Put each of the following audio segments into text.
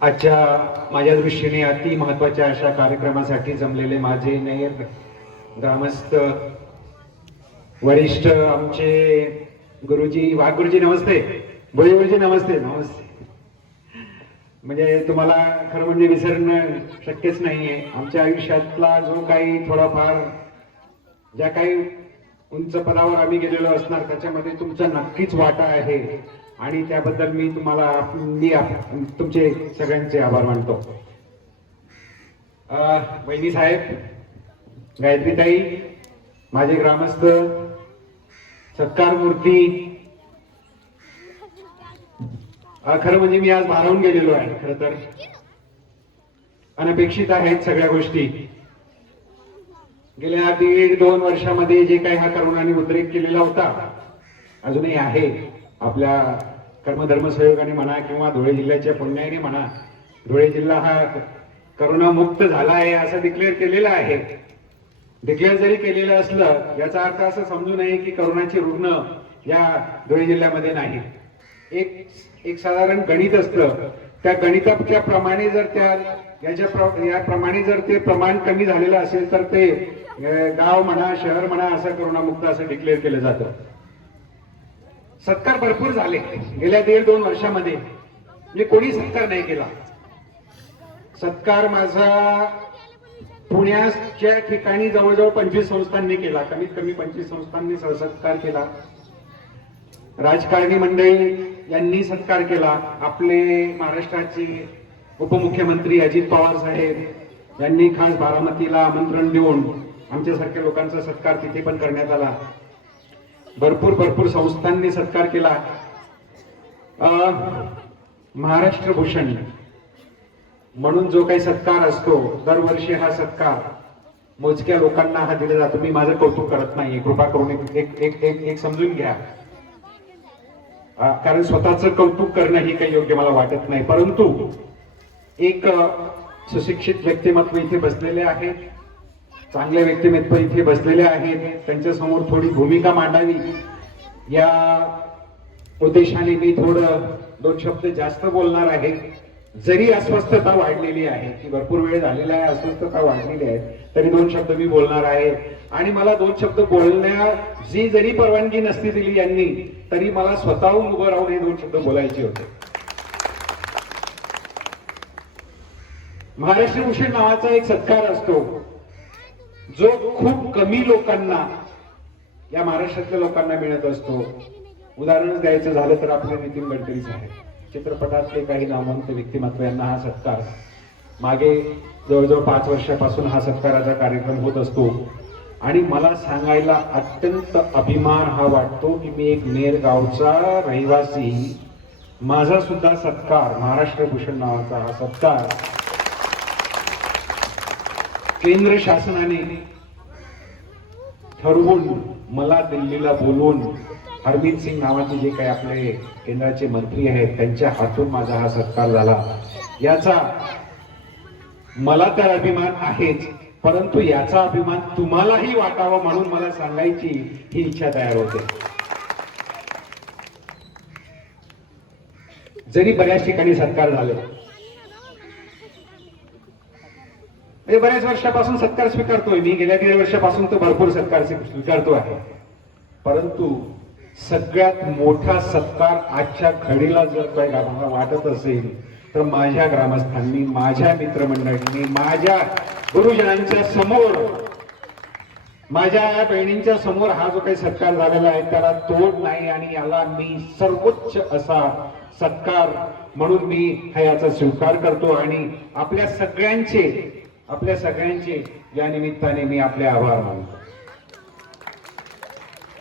आजच्या माझ्या दृष्टीने अति महत्वाच्या अशा कार्यक्रमासाठी जमलेले माझे नेर ग्रामस्थ वरिष्ठ आमचे गुरुजी वाघ गुरुजी नमस्ते, बोळे गुरुजी नमस्ते. नमस्ते. म्हणजे तुम्हाला खरं म्हणजे विसरणं शक्यच नाहीये. आमच्या आयुष्यातला जो काही थोडाफार ज्या काही उंच पदावर आम्ही गेलेलो असणार त्याच्यामध्ये तुमचा नक्कीच वाटा आहे आणि त्याबद्दल मी तुमचे सगळ्यांचे आभार मानतो. वहिनी साहेब, गायत्रीताई, माझे ग्रामस्थ, सत्कार मूर्ती, खरं म्हणजे मी आज भारावून गेलेलो आहे. खरं तर अनपेक्षित आहेत सगळ्या गोष्टी. गेल्या 1.5-2 वर्षामध्ये जे काही हा करोनाने उद्रेक केलेला होता अजूनही आहे. आपल्या कर्मधर्म सहयोगाने म्हणा किंवा धुळे जिल्ह्याच्या पुण्याने म्हणा, धुळे जिल्हा हा करोना मुक्त झाला आहे असं डिक्लेअर केलेलं आहे. डिक्लेअर जरी केलेलं असलं याचा अर्थ असं समजू नये की करोनाचे रुग्ण या धुळे जिल्ह्यामध्ये नाही. एक साधारण गणित असतं. त्या गणिताच्या प्रमाणे जर याप्रमाणे जर ते प्रमाण कमी झालेलं असेल तर ते गाव म्हणा शहर म्हणा असं करोना मुक्त असं डिक्लेअर केलं जातं. सत्कार भरपूर झाले गेल्या 1.5-2 वर्षामध्ये. म्हणजे कोणी सत्कार नाही केला. सत्कार माझा पुण्याच्या ठिकाणी जवळजवळ 25 संस्थांनी केला. कमीत कमी 25 संस्थांनी सत्कार केला. राजकारणी मंडळी यांनी सत्कार केला. आपले महाराष्ट्राचे उपमुख्यमंत्री अजित पवार साहेब यांनी खास बारामतीला आमंत्रण देऊन आमच्यासारख्या लोकांचा सत्कार तिथे पण करण्यात आला. भरपूर संस्थांनी सत्कार केला. महाराष्ट्र भूषण म्हणून जो काही सत्कार असतो दरवर्षी हा सत्कार मोजक्या लोकांना हा दिला जातो. मी माझं कौतुक करत नाही, कृपा करून एक समजून घ्या. कारण स्वतःचं कौतुक करणं ही काही योग्य मला वाटत नाही. परंतु एक सुशिक्षित व्यक्तिमत्व इथे बसलेले आहेत, चांगले व्यक्तिमत्व इथे बसलेले आहेत, त्यांच्या समोर थोडी भूमिका मांडावी या उद्देशाने मी थोडं 2 शब्द जास्त बोलणार आहे. जरी अस्वस्थता वाढलेली आहे की भरपूर वेळ झालेला आहे, अस्वस्थता वाढलेली आहे, तरी 2 शब्द मी बोलणार आहे. आणि मला 2 शब्द बोलण्याची जरी परवानगी नसती दिली यांनी तरी मला स्वतःहून उभं राहून हे 2 शब्द बोलायचे होते. महाराष्ट्र भूषण नावाचा एक सत्कार असतो जो खूप कमी लोकांना या महाराष्ट्रातल्या लोकांना मिळत असतो. उदाहरणच द्यायचं झालं तर आपले नितीन गडकरी साहेब, चित्रपटातले काही नामवंत व्यक्तिमत्व यांना हा सत्कार मागे जवळजवळ 5 वर्षापासून हा सत्काराचा कार्यक्रम होत असतो. आणि मला सांगायला अत्यंत अभिमान हा वाटतो की मी एक नेर गावचा रहिवासी, माझा सुद्धा सत्कार महाराष्ट्र भूषण नावाचा हा सत्कार केंद्र शासनाने ठरवून मला दिल्लीला बोलवून हरमीत सिंग नावाचे जे काही आपले केंद्राचे मंत्री आहेत त्यांच्या हातून माझा हा सत्कार झाला. याचा मला तर अभिमान आहेच, परंतु याचा अभिमान तुम्हालाही वाटावा म्हणून मला सांगायची ही इच्छा तयार होते. जरी बऱ्याच ठिकाणी सत्कार झाले, बऱ्याच वर्षापासून सत्कार स्वीकारतोय मी, गेल्या 1.5 वर्षापासून तो भरपूर सत्कार स्वीकारतो आहे. परंतु सगळ्यात मोठा सत्कार आजच्या घडीला जर काही आम्हाला वाटत असेल तर माझ्या ग्रामस्थांनी, माझ्या मित्रमंडळींनी, माझ्या गुरुजनांच्या समोर, माझ्या बहिणींच्या समोर हा जो काही सत्कार झालेला आहे त्याला तोड नाही. आणि याला मी सर्वोच्च असा सत्कार म्हणून मी याचा स्वीकार करतो. आणि आपल्या सगळ्यांचे या निमित्ताने मी आपले आभार मानतो.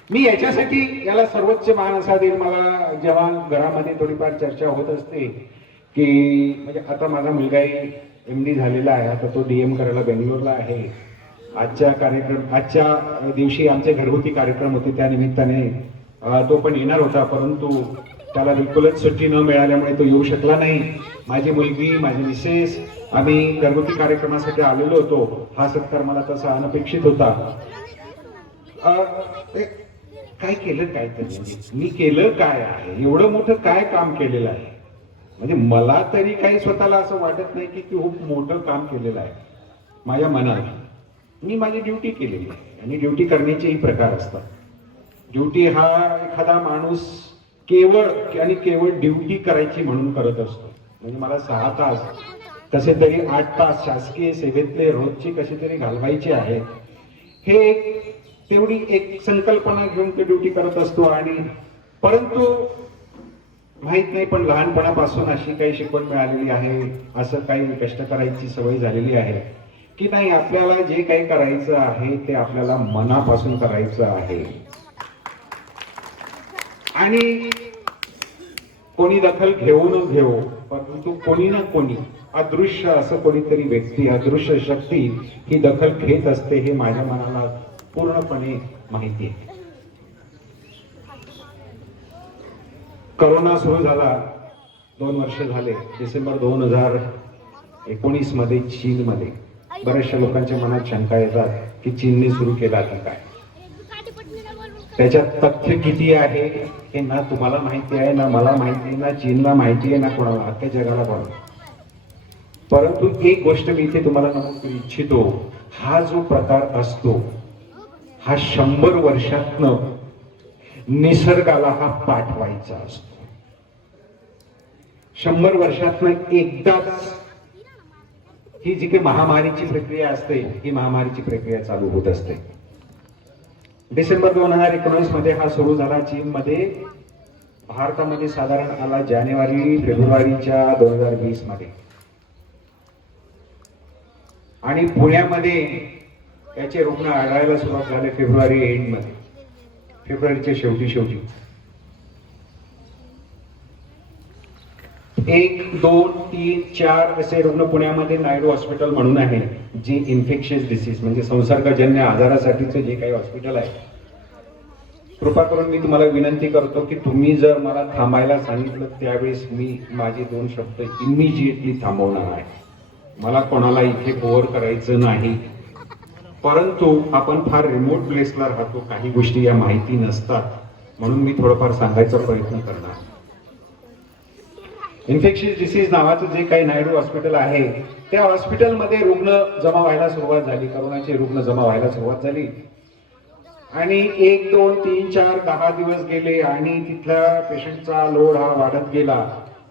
मी याच्यासाठी याला सर्वोच्च मान असा देईल. मला जेव्हा घरामध्ये थोडीफार चर्चा होत असते की म्हणजे आता माझा मुलगाही MD झालेला आहे, आता तो DM करायला बेंगलोरला आहे. आजच्या दिवशी आमचे घरगुती कार्यक्रम होते, त्या निमित्ताने तो पण येणार होता, परंतु त्याला बिलकुलच सुट्टी न मिळाल्यामुळे तो येऊ शकला नाही. माझी मुलगी, माझी मिसेस, आम्ही घरगुती कार्यक्रमासाठी आलेलो होतो. हा सत्कार मला तसा अनपेक्षित होता. काय केलं, काय तर मी केलं काय आहे, एवढं मोठं काय काम केलेलं आहे. म्हणजे मला तरी काही स्वतःला असं वाटत नाही की खूप मोठं काम केलेलं आहे. माझ्या मनाने मी माझी ड्युटी केलेली आहे आणि ड्युटी करण्याचेही प्रकार असतात. ड्युटी हा एखादा माणूस केवळ आणि केवळ ड्युटी करायची म्हणून करत असतो. म्हणजे मला 6 तास कसे तरी 8 तास शासकीय सेवेतले रोजची कसे तरी घालवायचे आहे, हे तेवढी एक संकल्पना घेऊन ते ड्युटी करत असतो. आणि परंतु माहित नाही, पण लहानपणापासून अशी काही शिकवण मिळालेली आहे, असं काही कष्ट करायची सवय झालेली आहे की नाही, आपल्याला जे काही करायचं आहे ते आपल्याला मनापासून करायचं आहे. आणि कोणी दखल घेऊ न घेऊ, परंतु कोणी ना कोणी अदृश्य असं कोणीतरी व्यक्ती, अदृश्य शक्ती ही दखल घेत असते, हे माझ्या मनाला पूर्णपणे माहिती आहे. कोरोना सुरू झाला 2 वर्ष झाले. डिसेंबर 2019 मध्ये चीनमध्ये बऱ्याचशा लोकांच्या मनात शंका येतात की चीनने सुरू केला की काय. त्याच्यात तथ्य किती आहे हे ना तुम्हाला माहिती आहे, ना मला माहिती आहे, ना चीनला माहिती आहे, ना कोणाला, अख्ख्या जगाला पण. परंतु एक गोष्ट मी इथे तुम्हाला नमूद करू इच्छितो, हा जो प्रकार असतो हा 100 वर्षातनं निसर्गाला हा पाठवायचा असतो. 100 वर्षातनं एकदाच ही जी काही महामारीची प्रक्रिया असते, ही महामारीची प्रक्रिया चालू होत असते. डिसेंबर 2019 मध्ये हा सुरू झाला चीनमध्ये. भारतामध्ये साधारण आला जानेवारी फेब्रुवारीच्या 2020 मध्ये. आणि पुण्यामध्ये याचे रुग्ण आढळायला सुरुवात झाले फेब्रुवारी एंड मध्ये, फेब्रुवारीच्या शेवटी. 1, 2, 3, 4 असे रुग्ण पुण्यामध्ये नायडू हॉस्पिटल म्हणून आहे, जे इन्फेक्शियस डिसीज म्हणजे संसर्गजन्य आजारासाठीचं जे काही हॉस्पिटल आहे. कृपा करून मी तुम्हाला विनंती करतो की तुम्ही जर मला थांबायला सांगितलं त्यावेळेस मी माझे 2 शब्द इमिजिएटली थांबवणार आहे. मला कोणाला इथे बोर करायचं नाही, परंतु आपण फार रिमोट प्लेसला राहतो, काही गोष्टी या माहिती नसतात, म्हणून मी थोडंफार सांगायचा प्रयत्न करणार. इन्फेक्शियस डिसीज नावाचं जे काही नायडू हॉस्पिटल आहे, त्या हॉस्पिटलमध्ये रुग्ण जमा व्हायला सुरुवात झाली, करोनाचे रुग्ण जमा व्हायला सुरुवात झाली. आणि 1, 2, 3, 4, 10 दिवस गेले आणि तिथल्या पेशंटचा लोड हा वाढत गेला.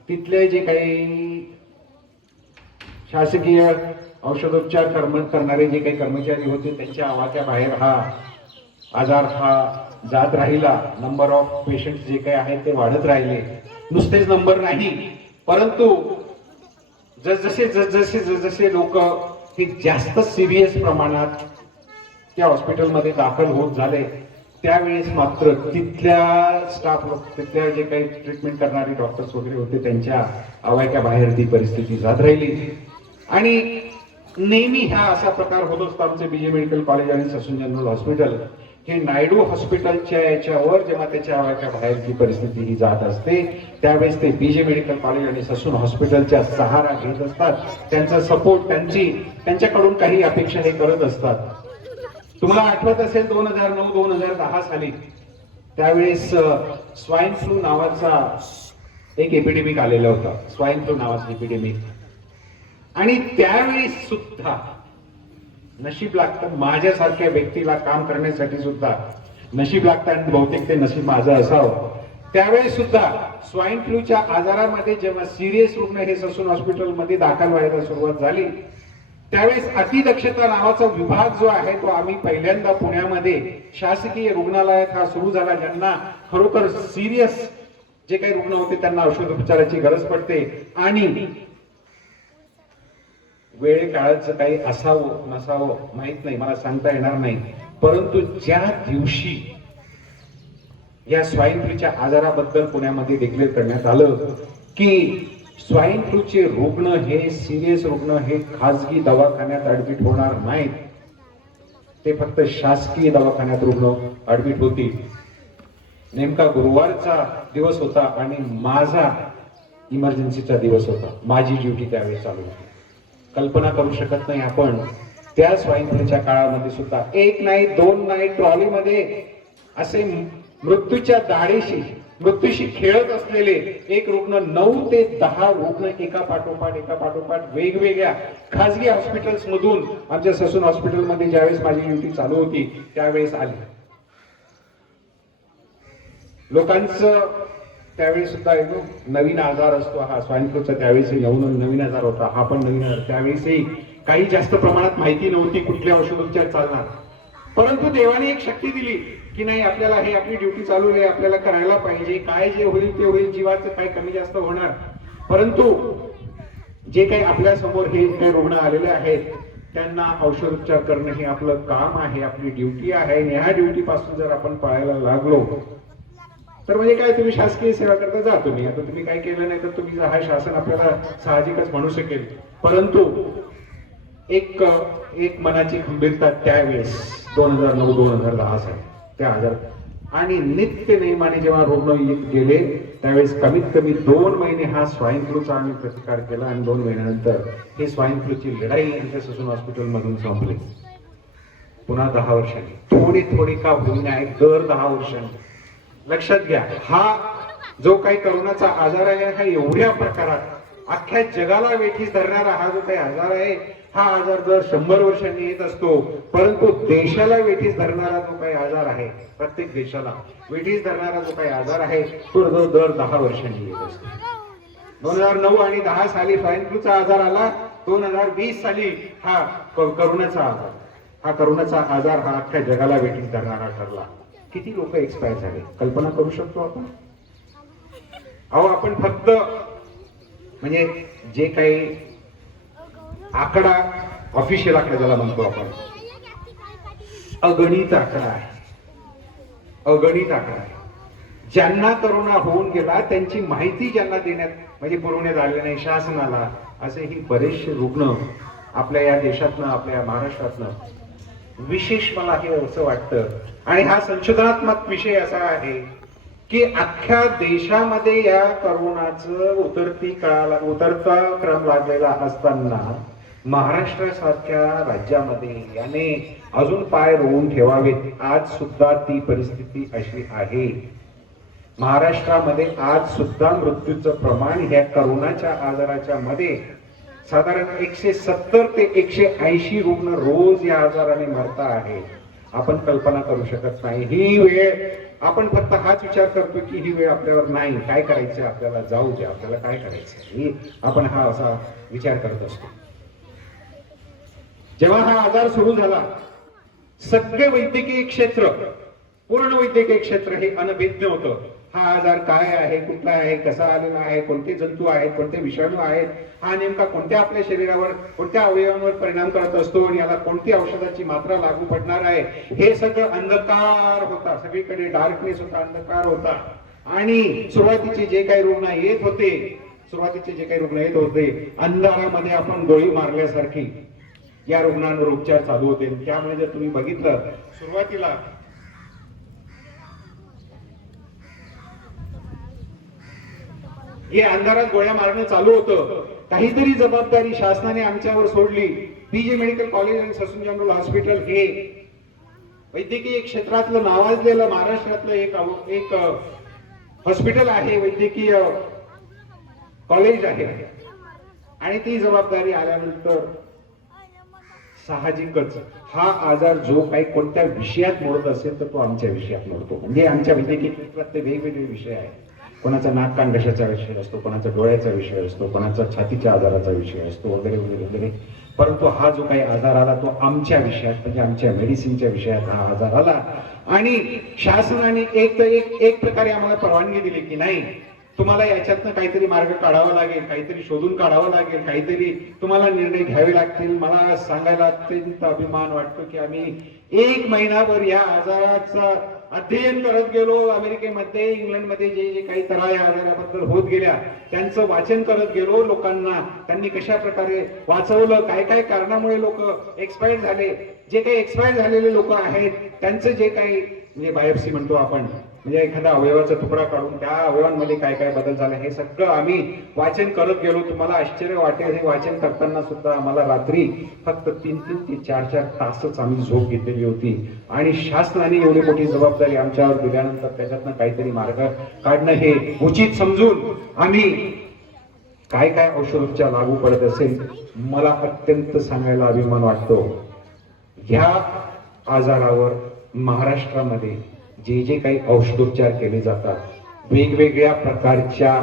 तिथले जे काही शासकीय औषधोपचार करणारे जे काही कर्मचारी होते, त्यांच्या आवाक्या बाहेर हा आजार हा जात राहिला. नंबर ऑफ पेशंट जे काही आहेत ते वाढत राहिले. नुसतेच नंबर नाही, परंतु जसे लोक हे जास्त सिरियस प्रमाणात त्या हॉस्पिटलमध्ये दाखल होत झाले, त्यावेळेस मात्र तिथल्या स्टाफ लोक, तिथल्या जे काही ट्रीटमेंट करणारे डॉक्टर्स वगैरे होते, त्यांच्या आवाक्या बाहेर ती परिस्थिती जात राहिली. आणि नेहमी हा असा प्रकार होत असतो. आमचे बीजे मेडिकल कॉलेज आणि ससून जनरल हॉस्पिटल हे नायडू हॉस्पिटलच्या याच्यावर जेव्हा त्याच्या आवाक्या बाहेरची परिस्थिती ही जात असते, त्यावेळेस ते बीजे मेडिकल कॉलेज आणि ससून हॉस्पिटलच्या सहारा घेत असतात. त्यांचा सपोर्ट, त्यांच्याकडून काही अपेक्षा हे करत असतात. तुम्हाला आठवत असेल 2009-2010 साली त्यावेळेस स्वाईन फ्लू नावाचा एक एपिडेमिक आलेला होता. स्वाईन फ्लू नावाचा एपिडेमिक. आणि त्यावेळेस सुद्धा नशीब लागतं, माझ्यासारख्या व्यक्तीला काम करण्यासाठी सुद्धा नशीब लागतं, आणि बहुतेक ते नशीब माझं असावं. त्यावेळेस सुद्धा स्वाईन फ्लूच्या आजारामध्ये जेव्हा सिरियस रुग्ण हे ससून हॉस्पिटलमध्ये दाखल व्हायला सुरुवात झाली, त्यावेळेस अतिदक्षता नावाचा विभाग जो आहे तो आम्ही पहिल्यांदा पुण्यामध्ये शासकीय रुग्णालयात हा सुरू झाला. ज्यांना खरोखर सिरियस जे काही रुग्ण होते त्यांना औषधोपचाराची गरज पडते. आणि वेळे काळाचं काही असावं नसावं माहित नाही, मला सांगता येणार नाही, परंतु ज्या दिवशी या स्वाईन फ्लूच्या आजाराबद्दल पुण्यामध्ये डिक्लेअर करण्यात आलं की स्वाईन फ्लूचे रुग्ण हे सिरियस रुग्ण हे खासगी दवाखान्यात ऍडमिट होणार नाहीत, ते फक्त शासकीय दवाखान्यात रुग्ण ऍडमिट होतील. नेमका गुरुवारचा दिवस होता आणि माझा इमर्जन्सीचा दिवस होता. माझी ड्युटी त्यावेळी चालू होती. कल्पना करू शकत नाही आपण त्या स्वाईन फ्लूच्या काळामध्ये सुद्धा 1 नाही 2 नाही ट्रॉलीमध्ये असे मृत्यूच्या दाढीशी मृत्यूशी खेळत असलेले एक रुग्ण 9 ते 10 रुग्ण एका पाठोपाठ वेगवेगळ्या खासगी हॉस्पिटल्स मधून आमच्या ससून हॉस्पिटलमध्ये ज्यावेळेस माझी ड्युटी चालू होती त्यावेळेस आली. लोकांचं त्यावेळेस सुद्धा नवीन आजार असतो हा स्वाईन फ्लूचा, त्यावेळेस नवीन आजार होता, हा पण नवीन आजार. त्यावेळेसही काही जास्त प्रमाणात माहिती नव्हती कुठले औषधोपचार चालणार, परंतु देवाने एक शक्ती दिली की नाही आपल्याला हे आपली ड्युटी चालू आहे, आपल्याला करायला पाहिजे. काय जे होईल ते होईल, जीवाचं काय कमी जास्त होणार, परंतु जे काही आपल्या समोर हे काही रुग्ण आलेले आहेत त्यांना औषधोपचार करणं हे आपलं काम आहे, आपली ड्युटी आहे. आणि ह्या ड्युटी पासून जर आपण पळायला लागलो तर म्हणजे काय, तुम्ही शासकीय सेवा करता जा तुम्ही, आता तुम्ही काय केलं नाही तर तुम्ही हा शासन आपल्याला साहजिकच म्हणू शकेल, परंतु एक मनाची खंबीरता त्यावेळेस 2009-2010 साली त्या आजार आणि नित्य नेमाने जेव्हा रुग्ण गेले त्यावेळेस कमीत कमी 2 महिने हा स्वाईन फ्लूचा आम्ही प्रतिकार केला आणि 2 महिन्यानंतर हे स्वाईन फ्लूची लढाई आमच्या ससून हॉस्पिटल मधून संपली. पुन्हा 10 वर्षांनी थोडी का होईना दर 10 वर्षांनी. लक्षात घ्या, हा जो काही करोनाचा आजार आहे हा एवढ्या प्रकारात अख्ख्या जगाला वेठीस धरणारा हा जो काही आजार आहे, हा आजार दर 100 वर्षांनी येत असतो, परंतु देशाला वेठीस धरणारा जो काही आजार आहे, प्रत्येक देशाला वेठीस धरणारा जो काही आजार आहे तो दर 10 वर्षांनी येत असतो. 2009 आणि 10 साली स्वाईन फ्लूचा आजार आला, 2020 साली हा करोनाचा आजार. हा करोनाचा आजार हा अख्ख्या जगाला वेठीस धरणारा ठरला. किती लोक एक्सपायर झाले कल्पना करू शकतो आपण? अहो आपण फक्त म्हणजे जे काही आकडा, ऑफिशियल आकडा ज्याला म्हणतो आपण, अगणित आकडा आहे, अगणित आकडा आहे. ज्यांना करोना होऊन गेला त्यांची माहिती ज्यांना देण्यात म्हणजे पुरवण्यात आली नाही शासनाला, असेही बरेचसे रुग्ण आपल्या या देशातनं, आपल्या महाराष्ट्रातनं. विशेष मला हे असं वाटतं आणि हा संशोधनात्मक विषय असा आहे की अख्ख्या देशामध्ये या करोनाचं उतरता क्रम लागलेला असताना महाराष्ट्रासारख्या राज्यामध्ये याने अजून पाय रोवून ठेवावेत. आज सुद्धा ती परिस्थिती अशी आहे. महाराष्ट्रामध्ये आज सुद्धा मृत्यूचं प्रमाण ह्या करोनाच्या आजाराच्या मध्ये साधारण 170 ते 180 रुग्ण रोज या आजाराने मरता आहे. आपण कल्पना करू शकत नाही. ही वेळ आपण फक्त हाच विचार करतो की ही वेळ आपल्यावर नाही, काय करायचं आपल्याला, जाऊ दे, आपल्याला काय करायचं, आपण हा असा विचार करत असतो. जेव्हा हा आजार सुरू झाला सगळे वैद्यकीय क्षेत्र, पूर्ण वैद्यकीय क्षेत्र हे अनभिज्ञ होतं. हा आजार काय आहे, कुठला आहे, कसा आलेला आहे, कोणते जंतू आहेत, कोणते विषाणू आहेत, हा नेमका कोणत्या आपल्या शरीरावर, कोणत्या अवयवांवर परिणाम करत असतो आणि याला कोणती औषधाची मात्रा लागू पडणार आहे, हे सगळं अंधकार होता. सगळीकडे डार्कनेस होता, अंधकार होता. आणि सुरुवातीचे जे काही रुग्ण येत होते अंधारामध्ये आपण गोळी मारल्यासारखी या रुग्णांवर उपचार चालू होते. त्यामुळे जर तुम्ही बघितलं सुरुवातीला हे अंधारात गोळ्या मारणं चालू होतं. काहीतरी जबाबदारी शासनाने आमच्यावर सोडली. पीजे मेडिकल कॉलेज आणि ससून जनरल हॉस्पिटल हे वैद्यकीय क्षेत्रातलं नावाजलेलं महाराष्ट्रातलं एक हॉस्पिटल आहे, वैद्यकीय कॉलेज आहे. आणि ती जबाबदारी आल्यानंतर साहजिकच हा आजार जो काही कोणत्या विषयात मोडत असेल तर तो आमच्या विषयात मोडतो. म्हणजे आमच्या वैद्यकीय क्षेत्रात ते वेगवेगळे विषय आहेत. कोणाचा नाक कान घशाचा विषय असतो, कोणाचा डोळ्याचा विषय असतो, कोणाचा छातीच्या आजाराचा विषय असतो, वगैरे वगैरे वगैरे. परंतु हा जो काही आजार आला तो आमच्या विषयात म्हणजे आमच्या मेडिसिनच्या विषयात हा आजार आला. आणि शासनाने एक प्रकारे आम्हाला परवानगी दिली की नाही, तुम्हाला याच्यातनं काहीतरी मार्ग काढावा लागेल, काहीतरी शोधून काढावं लागेल, काहीतरी तुम्हाला निर्णय घ्यावे लागतील. मला सांगायला अत्यंत अभिमान वाटतो की आम्ही 1 महिनाभर या आजाराचा अध्ययन करत गेलो. अमेरिकेमध्ये, इंग्लंडमध्ये जे जे काही तऱ्हा या आजाराबद्दल होत गेल्या त्यांचं वाचन करत गेलो. लोकांना त्यांनी कशा प्रकारे वाचवलं, काय काय कारणामुळे लोक एक्सपायर झाले, जे काही एक्सपायर झालेले लोक आहेत त्यांचं जे काही म्हणजे बायोप्सी म्हणतो आपण, म्हणजे एखादा अवयवाचा तुकडा काढून त्या अवयवांमध्ये काय काय बदल झाले हे सगळं आम्ही वाचन करत गेलो. तुम्हाला आश्चर्य वाटेल, हे वाचन करताना सुद्धा आम्हाला रात्री फक्त 3-3 ते 4-4 तासच आम्ही झोप घेतलेली होती. आणि शासनाने एवढी मोठी जबाबदारी आमच्यावर दिल्यानंतर त्याच्यातनं काहीतरी मार्ग काढणं हे उचित समजून आम्ही काय काय औषधोपचार लागू पडत असेल. मला अत्यंत सांगायला अभिमान वाटतो, ह्या आजारावर महाराष्ट्रामध्ये जे जे काही औषधोपचार केले जातात वेगवेगळ्या प्रकारच्या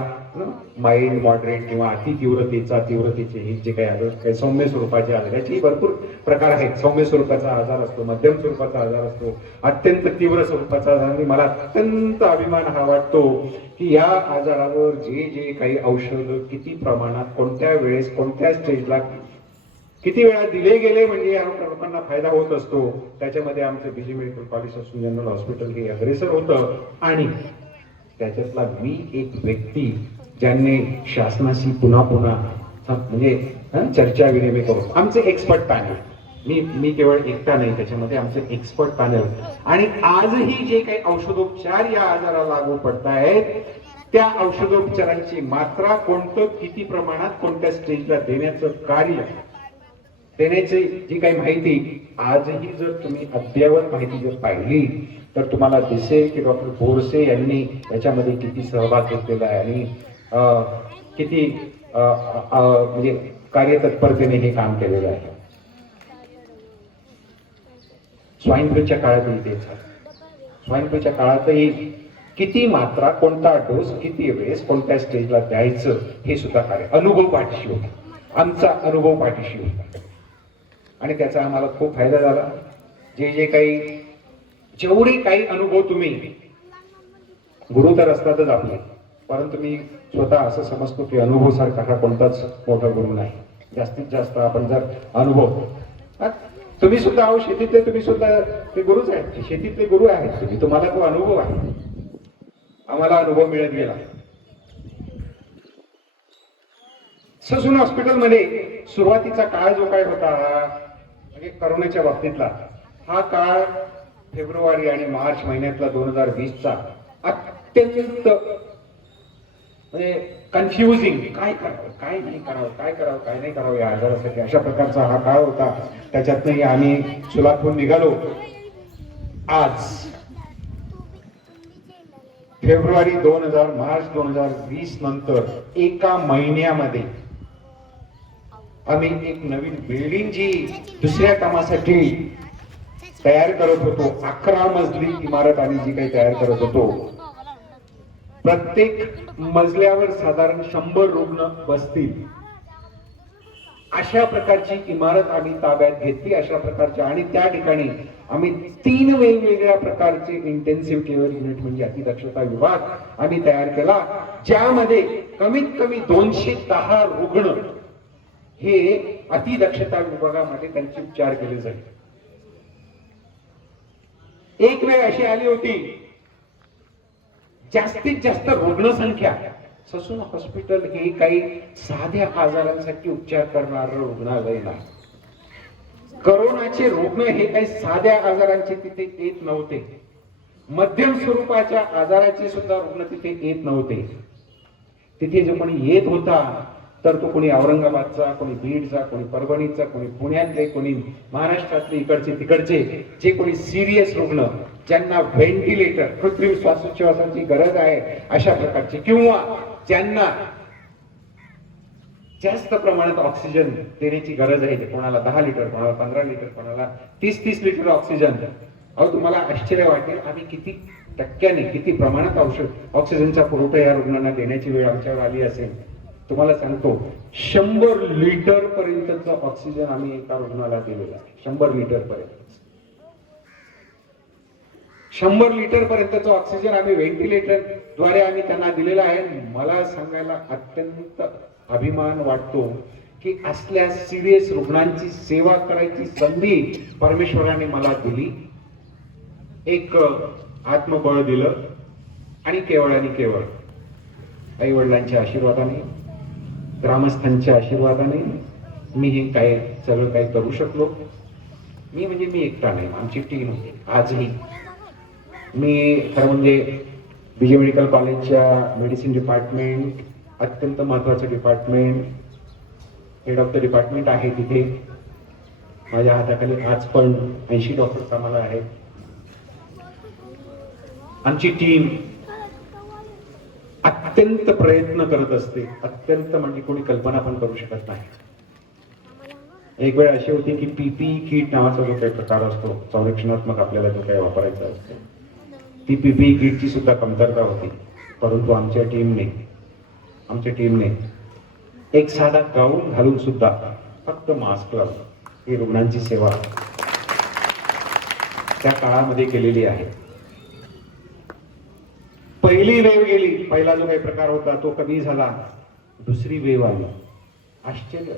माइल्ड, मॉडरेट किंवा तीव्रतेचे हे जे काही आजार, सौम्य स्वरूपाचे आजार, याचे भरपूर प्रकार आहेत. सौम्य स्वरूपाचा आजार असतो, मध्यम स्वरूपाचा आजार असतो, अत्यंत तीव्र स्वरूपाचा आजार. आणि मला अत्यंत अभिमान हा वाटतो की या आजारावर जे जे काही औषध किती प्रमाणात, कोणत्या वेळेस, कोणत्या स्टेजला किती वेळा दिले गेले म्हणजे या लोकांना फायदा होत असतो. त्याच्यामध्ये आमचं बीजे मेडिकल कॉलेज असून जनरल हॉस्पिटल हे अग्रेसर होतं. आणि त्याच्यातला मी एक व्यक्ती ज्यांनी शासनाशी पुन्हा पुन्हा म्हणजे चर्चा विनिमय करून आमचे एक्सपर्ट पॅनल, मी केवळ एकटा नाही, त्याच्यामध्ये आमचे एक्सपर्ट पॅनल. आणि आजही जे काही औषधोपचार या आजाराला लागू पडतायत त्या औषधोपचारांची मात्रा, कोणतं किती प्रमाणात कोणत्या स्टेजला देण्याचं कार्य, देण्याची जी काही माहिती आजही जर तुम्ही अद्ययावत माहिती जर पाहिली तर तुम्हाला दिसेल की डॉक्टर बोरसे यांनी याच्यामध्ये किती सहभाग घेतलेला आहे आणि किती म्हणजे कार्यतत्परतेने हे काम केलेलं आहे. स्वाईन फ्लूच्या काळातही तेच झालं. स्वाईन फ्लूच्या काळातही किती मात्रा, कोणता डोस, किती वेळेस, कोणत्या स्टेजला द्यायचं हे सुद्धा कार्य अनुभव पाठीशी होता. आमचा अनुभव पाठीशी होता आणि त्याचा आम्हाला खूप फायदा झाला. जे जे काही जेवढे काही अनुभव, तुम्ही गुरु तर असतातच आपले, परंतु मी स्वतः असं समजतो की अनुभव सारखा हा कोणताच मोठा गुरु नाही. जास्तीत जास्त आपण जर अनुभव, तुम्ही सुद्धा आहो शेतीतले, तुम्ही सुद्धा ते गुरुच आहेत, शेतीतले गुरु आहेत तुम्ही, तुम्हाला तो अनुभव आहे. आम्हाला अनुभव मिळत गेला. ससून हॉस्पिटलमध्ये सुरुवातीचा काळ जो काय होता म्हणजे करोनाच्या बाबतीतला, हा काळ फेब्रुवारी आणि मार्च महिन्यातला 2020चा अत्यंत म्हणजे कन्फ्युजिंग, काय करावं, काय नाही करावं, काय करावं, काय नाही करावं या आजारासाठी, अशा प्रकारचा हा काळ होता. त्याच्यातनंही आम्ही सुलाखून निघालो. आज फेब्रुवारी 2000 मार्च 2020 नंतर एका महिन्यामध्ये आम्ही एक नवीन बिल्डिंग जी दुसऱ्या कामासाठी तयार करत होतो, 11 मजली इमारत आम्ही जी काही तयार करत होतो, प्रत्येक मजल्यावर साधारण 100 रुग्ण बसतील अशा प्रकारची इमारत आम्ही ताब्यात घेतली. अशा प्रकारच्या, आणि त्या ठिकाणी आम्ही 3 वेगवेगळ्या प्रकारचे इंटेन्सिव्ह केअर युनिट म्हणजे अतिदक्षता विभाग आम्ही तयार केला, ज्यामध्ये कमीत कमी 210 रुग्ण हे अतिदक्षता विभागामध्ये त्यांचे उपचार केले जाईल. एक वेळ अशी आली होती, जास्तीत जास्त रुग्णसंख्या, ससून हॉस्पिटल हे काही साध्या आजारांसाठी उपचार करणारं रुग्णालय नाही. करोनाचे रुग्ण हे काही साध्या आजारांचे तिथे येत नव्हते, मध्यम स्वरूपाच्या आजाराचे सुद्धा रुग्ण तिथे येत नव्हते. तिथे जो कोणी येत होता तर तो कोणी औरंगाबादचा, कोणी बीडचा, कोणी परभणीचा, कोणी पुण्यातले, कोणी महाराष्ट्रातले, इकडचे तिकडचे, जे कोणी सिरियस रुग्ण ज्यांना व्हेंटिलेटर, कृत्रिम श्वासोच्छवासाची गरज आहे अशा प्रकारचे, किंवा ज्यांना जास्त प्रमाणात ऑक्सिजन देण्याची गरज आहे, कोणाला 10 लिटर, कोणाला 15 लिटर, कोणाला 30-30 लिटर ऑक्सिजन. अहो तुम्हाला आश्चर्य वाटेल आम्ही किती टक्क्याने, किती प्रमाणात ऑक्सिजनचा पुरवठा या रुग्णांना देण्याची वेळ आमच्यावर आली असेल. तुम्हाला सांगतो 100 लिटर पर्यंतचा ऑक्सिजन आम्ही एका रुग्णाला दिलेला आहे. 100 लिटर पर्यंत, 100 लिटर पर्यंतचा ऑक्सिजन आम्ही व्हेंटिलेटर द्वारे आम्ही त्यांना दिलेला आहे. मला सांगायला अत्यंत अभिमान वाटतो की असल्या सिरियस रुग्णांची सेवा करायची संधी परमेश्वराने मला दिली, एक आत्मबळ दिलं, आणि केवळ आई वडिलांच्या आशीर्वादाने, ग्रामस्थांच्या आशीर्वादाने मी हे काय सगळं काही करू शकलो. मी म्हणजे मी एकटा नाही, आमची टीम होती. आजही मी खरं म्हणजे बीजे मेडिकल कॉलेजच्या मेडिसिन डिपार्टमेंट अत्यंत महत्त्वाचं department, head of the department आहे तिथे. माझ्या हाताखाली आज पण 80 डॉक्टर्स आम्हाला आहेत. आमची टीम अत्यंत प्रयत्न करत असते, अत्यंत म्हणजे कोणी कल्पना पण करू शकत नाही. एक वेळ अशी होती की पीपीई किट नावाचा जो काही प्रकार असतो, संरक्षणात्मक आपल्याला जो काही वापरायचा असतो, ती पीपीई किटची सुद्धा कमतरता होती. परंतु आमच्या टीमने एक साधा गाऊन घालून सुद्धा फक्त मास्क लावून ही रुग्णांची सेवा त्या काळामध्ये केलेली आहे. पहिली वेव गेली, पहिला जो काही प्रकार होता तो कमी झाला, दुसरी वेव आली. आश्चर्य,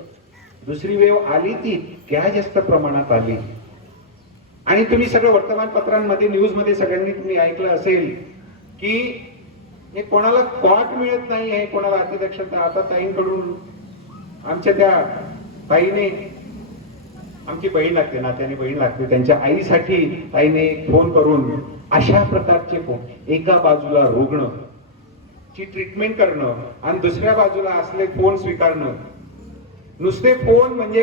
दुसरी वेव आली ती इतक्या जास्त प्रमाणात आली. आणि तुम्ही सगळं वर्तमानपत्रांमध्ये, न्यूज मध्ये सगळ्यांनी तुम्ही ऐकलं असेल की हे कोणाला कॉट मिळत नाही आहे, कोणाला अतिदक्षता. आता ताईंकडून आमच्या त्या ताईने, आमची बहीण लागते, नात्याने बहीण लागते, त्यांच्या आईसाठी ताईने फोन करून अशा प्रकारचे फोन, एका बाजूला रुग्ण ची ट्रीटमेंट करणं आणि दुसऱ्या बाजूला असले फोन स्वीकारणं. नुसते फोन म्हणजे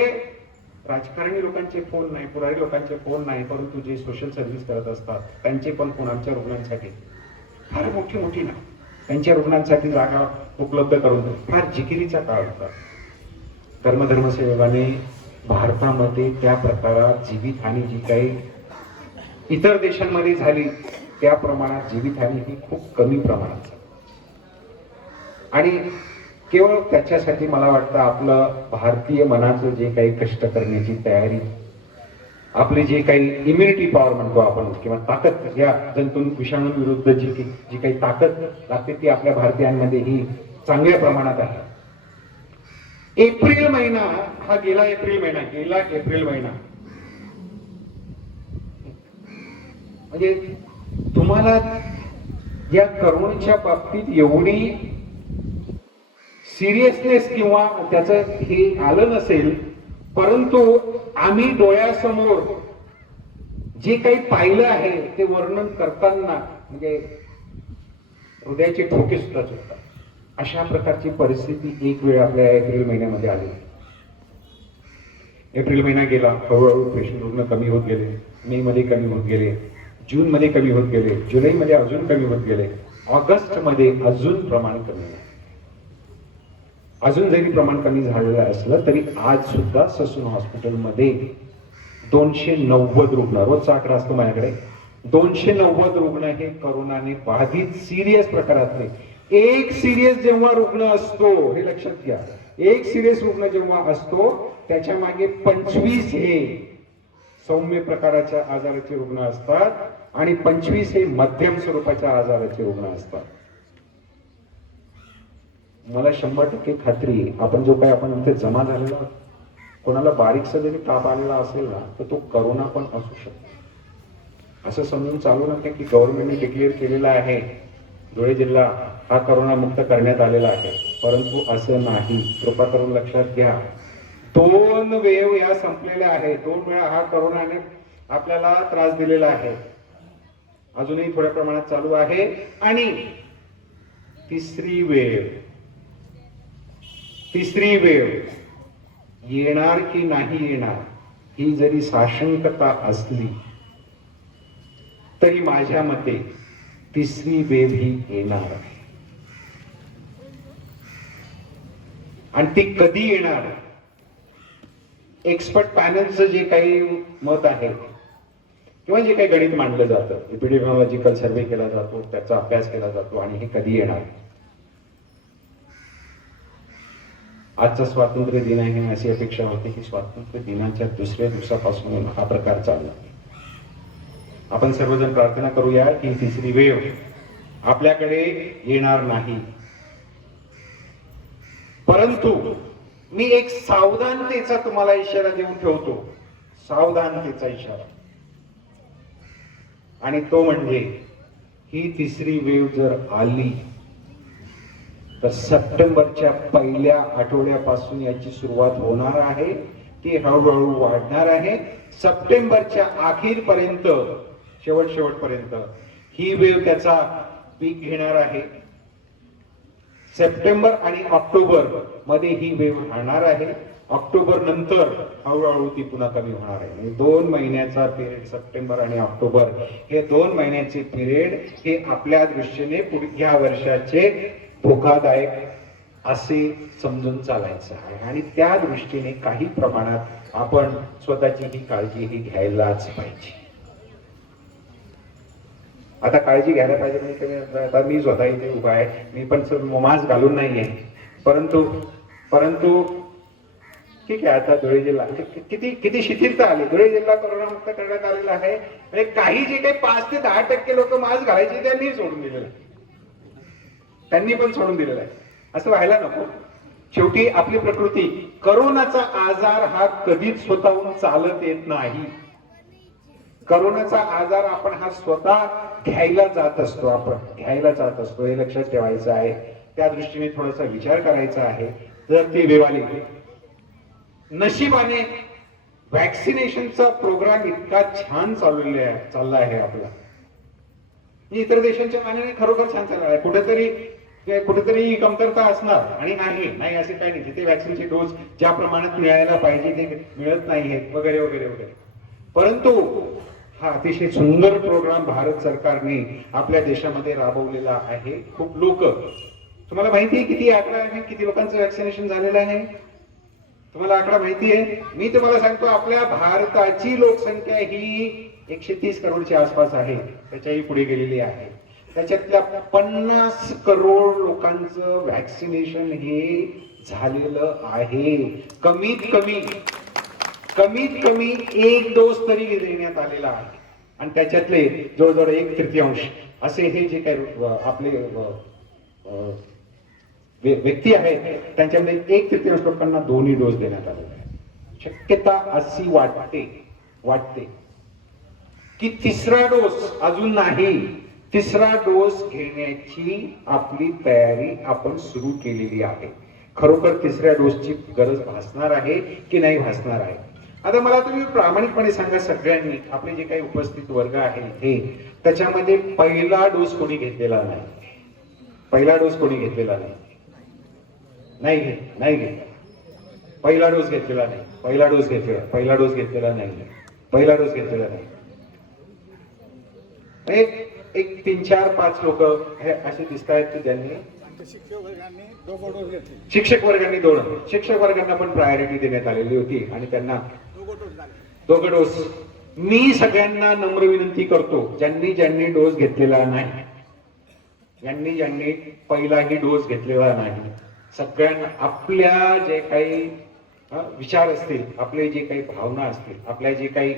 राजकारणी लोकांचे फोन नाही, पुरारी लोकांचे फोन नाही, परंतु जे सोशल सर्व्हिस करत असतात त्यांचे पण फोन आमच्या रुग्णांसाठी फार मोठी ना, त्यांच्या रुग्णांसाठी जागा उपलब्ध करून फार जिकिरीचा काळ होता. कर्मधर्मसेवकाने भारतामध्ये त्या प्रकारात जीवितहानी जी काही इतर देशांमध्ये झाली त्या प्रमाणात जीवितहानी ही खूप कमी प्रमाणात झाली. आणि केवळ त्याच्यासाठी मला वाटतं आपलं भारतीय मनाचं जे काही कष्ट करण्याची तयारी, आपली जी काही इम्युनिटी पॉवर म्हणतो आपण, किंवा ताकद, या जंतू विषाणूंविरुद्ध जी काही ताकद लागते ती आपल्या भारतीयांमध्ये ही चांगल्या प्रमाणात आहे. एप्रिल महिना हा गेला एप्रिल महिना म्हणजे तुम्हाला या करोनाच्या बाबतीत एवढी सिरियसनेस किंवा त्याचं हे आलं नसेल, परंतु आम्ही डोळ्यासमोर जे काही पाहिलं आहे ते वर्णन करताना म्हणजे हृदयाचे ठोके सुद्धा चुकतात. अशा प्रकारची परिस्थिती एक वेळ आपल्या एप्रिल महिन्यामध्ये आली. एप्रिल महिना गेला, हळूहळू पेशंट रुग्ण कमी होत गेले, मे मध्ये कमी होत गेले, जून मध्ये कमी होत गेले, जुलैमध्ये अजून कमी होत गेले, ऑगस्ट मध्ये अजून प्रमाण कमी झाले. अजून जरी प्रमाण कमी झालेलं असलं तरी आज सुद्धा ससून हॉस्पिटलमध्ये 290 रुग्ण, रोजचा आकडा असतो माझ्याकडे, 290 रुग्ण हे करोनाने बाधित सिरियस प्रकारातले. एक सिरियस जेव्हा रुग्ण असतो, हे लक्षात घ्या, एक सिरियस रुग्ण जेव्हा असतो त्याच्या मागे 25 हे सौम्य प्रकाराच्या आजाराचे रुग्ण असतात आणि 25 हे मध्यम स्वरूपाच्या आजाराचे रुग्ण असतात. मला 100% खात्री आहे, आपण जो काही आपण इथे जमा झालेला, कोणाला बारीकसा जरी ताप आलेला असेल ना तर तो करोना पण असू शकतो. असं समजून चालू नका की गव्हर्नमेंटने डिक्लेअर केलेला आहे धुळे जिल्हा हा करोना मुक्त करण्यात आलेला आहे, परंतु असं नाही. कृपा करून लक्षात घ्या, 2 वेव या संपलेल्या आहे. 2 वेळा हा करोनाने आपल्याला त्रास दिलेला आहे, अजूनही थोड्या प्रमाणात चालू आहे. आणि तिसरी वेव येणार की नाही येणार ही जरी साशंकता असली तरी माझ्या मते तिसरी वेव ही येणार आहे. आणि ती कधी येणार, एक्सपर्ट पॅनलचं जे काही मत आहे किंवा जे काही गणित मांडलं जातं, एपिडेमिओलॉजिकल सर्वे केला जातो, त्याचा अभ्यास केला जातो, आणि हे कधी येणार. आजचा स्वातंत्र्य दिन आहे, अशी अपेक्षा होती की स्वातंत्र्य दिनाच्या दुसऱ्या दिवसापासून हा प्रकार चालला. आपण सर्वजण प्रार्थना करूया की तिसरी वेव आपल्याकडे येणार नाही. परंतु मी एक सावधानतेचा तुम्हाला इशारा देऊन ठेवतो, सावधानतेचा इशारा, आणि तो म्हणजे ही तिसरी वेव जर आली तर सप्टेंबरच्या पहिल्या आठवड्यापासून याची सुरुवात होणार आहे. ती हळूहळू वाढणार आहे. सप्टेंबरच्या अखेरपर्यंत, शेवटपर्यंत ही वेव्ह त्याचा पीक घेणार आहे. सप्टेंबर आणि ऑक्टोबर मध्ये ही वेव्ह राहणार आहे. ऑक्टोबर नंतर हळूहळू ती पुन्हा कमी होणार आहे. म्हणजे 2 महिन्याचा पिरियड, सप्टेंबर आणि ऑक्टोबर हे 2 महिन्याचे पिरियड हे आपल्या दृष्टीने पुढच्या वर्षाचे धोकादायक असे समजून चालायचं आहे. आणि त्या दृष्टीने काही प्रमाणात आपण स्वतःची ही काळजी ही घ्यायलाच पाहिजे. आता काळजी घ्यायला पाहिजे म्हणजे आता मी स्वतः इथे उभा आहे, मी पण मास्क घालून नाहीये, परंतु ठीक आहे. आता धुळे जिल्हा किती शिथिलता आली. धुळे जिल्हा कोरोनामुक्त करण्यात आलेला आहे. म्हणजे काही जे काही 5 ते 10% लोक मास्क घालायचे त्यांनी सोडून दिलेलं आहे, त्यांनी पण सोडून दिलेलं आहे. असं व्हायला नको. शेवटी आपली प्रकृती, करोनाचा आजार हा कधीच स्वतःहून चालत येत नाही. करोनाचा आजार आपण हा स्वतः घ्यायला जात असतो, हे लक्षात ठेवायचं आहे. त्या दृष्टीने थोडासा विचार करायचा आहे. जर ती वेवाली नशिबाने व्हॅक्सिनेशनचा प्रोग्राम इतका छान चालला आहे आपला, इतर देशांच्या मानाने खरोखर छान चालला आहे. कुठेतरी कमतरता असणार आणि नाही असे काही नाही. जिथे व्हॅक्सिनचे डोस ज्या प्रमाणात मिळायला पाहिजे ते मिळत नाहीत वगैरे वगैरे वगैरे. परंतु हा अतिशय सुंदर प्रोग्राम भारत सरकारने आपल्या देशामध्ये राबवलेला आहे. खूप लोक, तुम्हाला माहिती आहे किती आकडा आहे, किती लोकांचं व्हॅक्सिनेशन झालेलं आहे? तुम्हाला आकडा माहिती आहे? मी तुम्हाला सांगतो, आपल्या भारताची लोकसंख्या ही 130 करोडच्या आसपास आहे, त्याच्याही पुढे गेलेली आहे. त्याच्यातल्या 50 करोड लोकांचं व्हॅक्सिनेशन हे झालेलं आहे. कमीत कमी 1 डोस तरी देण्यात आलेला आहे. आणि त्याच्यातले जवळजवळ 1/3 असे हे जे काही आपले व्यक्ती आहेत त्यांच्यामध्ये 1/3 लोकांना 2 डोस देण्यात आलेला आहे. शक्यता अशी वाटते की 3रा डोस अजून नाही, 3रा डोस घेण्याची आपली तयारी आपण सुरू केलेली आहे. खरोखर 3ऱ्या डोसची गरज भासणार आहे की नाही भासणार आहे? आता मला तुम्ही प्रामाणिकपणे सांगा, सगळ्यांनी, आपले जे काही उपस्थित वर्ग आहे इथे, त्याच्यामध्ये पहिला डोस कोणी घेतलेला नाही? पहिला डोस कोणी घेतलेला नाही? पहिला डोस घेतलेला नाही. पहिला डोस घेतलेला नाही. एक 3-4-5 लोक हे असे दिसत आहेत की ज्यांनी, शिक्षक वर्गांनी 2, शिक्षक वर्गांना पण प्रायोरिटी देण्यात आलेली होती आणि त्यांना 2 डोस. मी सगळ्यांना नम्र विनंती करतो, ज्यांनी डोस घेतलेला नाही, ज्यांनी पहिलाही डोस घेतलेला नाही, सगळ्यांना आपल्या जे काही विचार असतील, आपले जे काही भावना असतील, आपल्या जे काही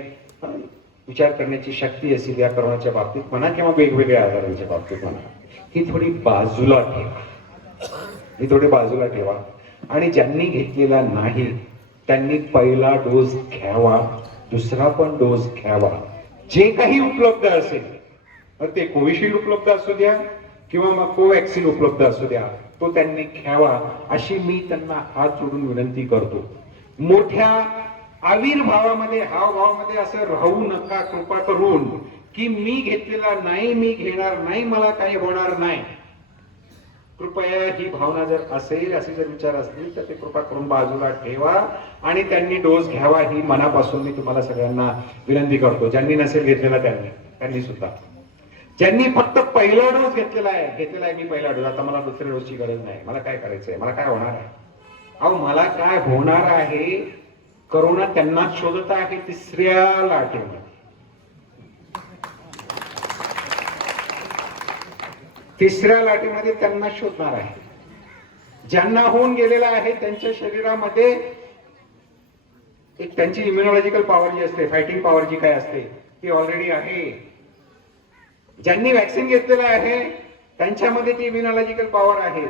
विचार करण्याची शक्ती असेल या करोनाच्या बाबतीत म्हणा किंवा वेगवेगळ्या आजारांच्या बाबतीत म्हणा, ही थोडी बाजूला ठेवा. आणि ज्यांनी घेतलेला नाही त्यांनी पहिला डोस घ्यावा, 2रा पण डोस घ्यावा. जे काही उपलब्ध असेल, ते कोविशिल्ड उपलब्ध असू द्या किंवा मग कोवॅक्सिन उपलब्ध असू द्या, तो त्यांनी घ्यावा अशी मी त्यांना हात जोडून विनंती करतो. मोठ्या आविर्भावामध्ये, हावभावामध्ये असं राहू नका कृपा करून की मी घेतलेला नाही, मी घेणार नाही, मला काही होणार नाही. कृपया ही भावना जर असेल, असे जर विचार असतील तर ते कृपा करून बाजूला ठेवा आणि त्यांनी डोस घ्यावा ही मनापासून मी तुम्हाला सगळ्यांना विनंती करतो. ज्यांनी नसेल घेतलेला त्यांनी सुद्धा, ज्यांनी फक्त पहिला डोस घेतलेला आहे मी पहिला डोस, आता मला 2ऱ्या डोसची गरज नाही, मला काय करायचंय, मला काय होणार आहे? मला काय होणार आहे? करोना त्यांना शोधत आहे 3ऱ्या लाटेमध्ये. 3ऱ्या लाटेमध्ये त्यांना शोधणार आहे. ज्यांना होऊन गेलेला आहे त्यांच्या शरीरामध्ये एक त्यांची इम्युनॉलॉजिकल पॉवर जी असते, फायटिंग पॉवर जी काय असते ती ऑलरेडी आहे. ज्यांनी व्हॅक्सिन घेतलेलं आहे त्यांच्यामध्ये ती इम्युनॉलॉजिकल पॉवर आहे.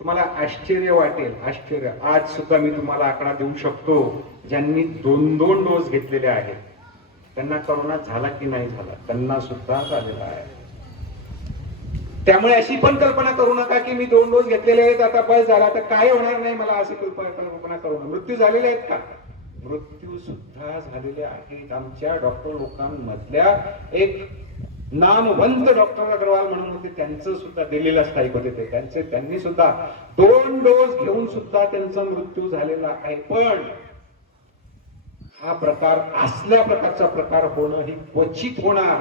तुम्हाला आश्चर्य वाटेल, आज सुद्धा मी तुम्हाला आकडा देऊ शकतो, ज्यांनी 2 डोस घेतलेले आहेत त्यांना करोना झाला की नाही झाला, त्यांना सुद्धा झालेला आहे. त्यामुळे अशी पण कल्पना करू नका की मी 2 डोस घेतलेले आहेत आता बस झाला, आता काय होणार नाही मला, अशी कल्पना करू नका. मृत्यू झालेले आहेत का? मृत्यू सुद्धा झालेले आहेत. आमच्या डॉक्टर लोकांमधल्या एक नामवंत डॉक्टर अग्रवाल म्हणून होते, त्यांचं सुद्धा दिल्लीला स्थायिक होते ते, त्यांनी सुद्धा 2 डोस घेऊन सुद्धा त्यांचा मृत्यू झालेला आहे. पण हा प्रकार, असल्या प्रकारचा प्रकार होणं ही क्वचित होणार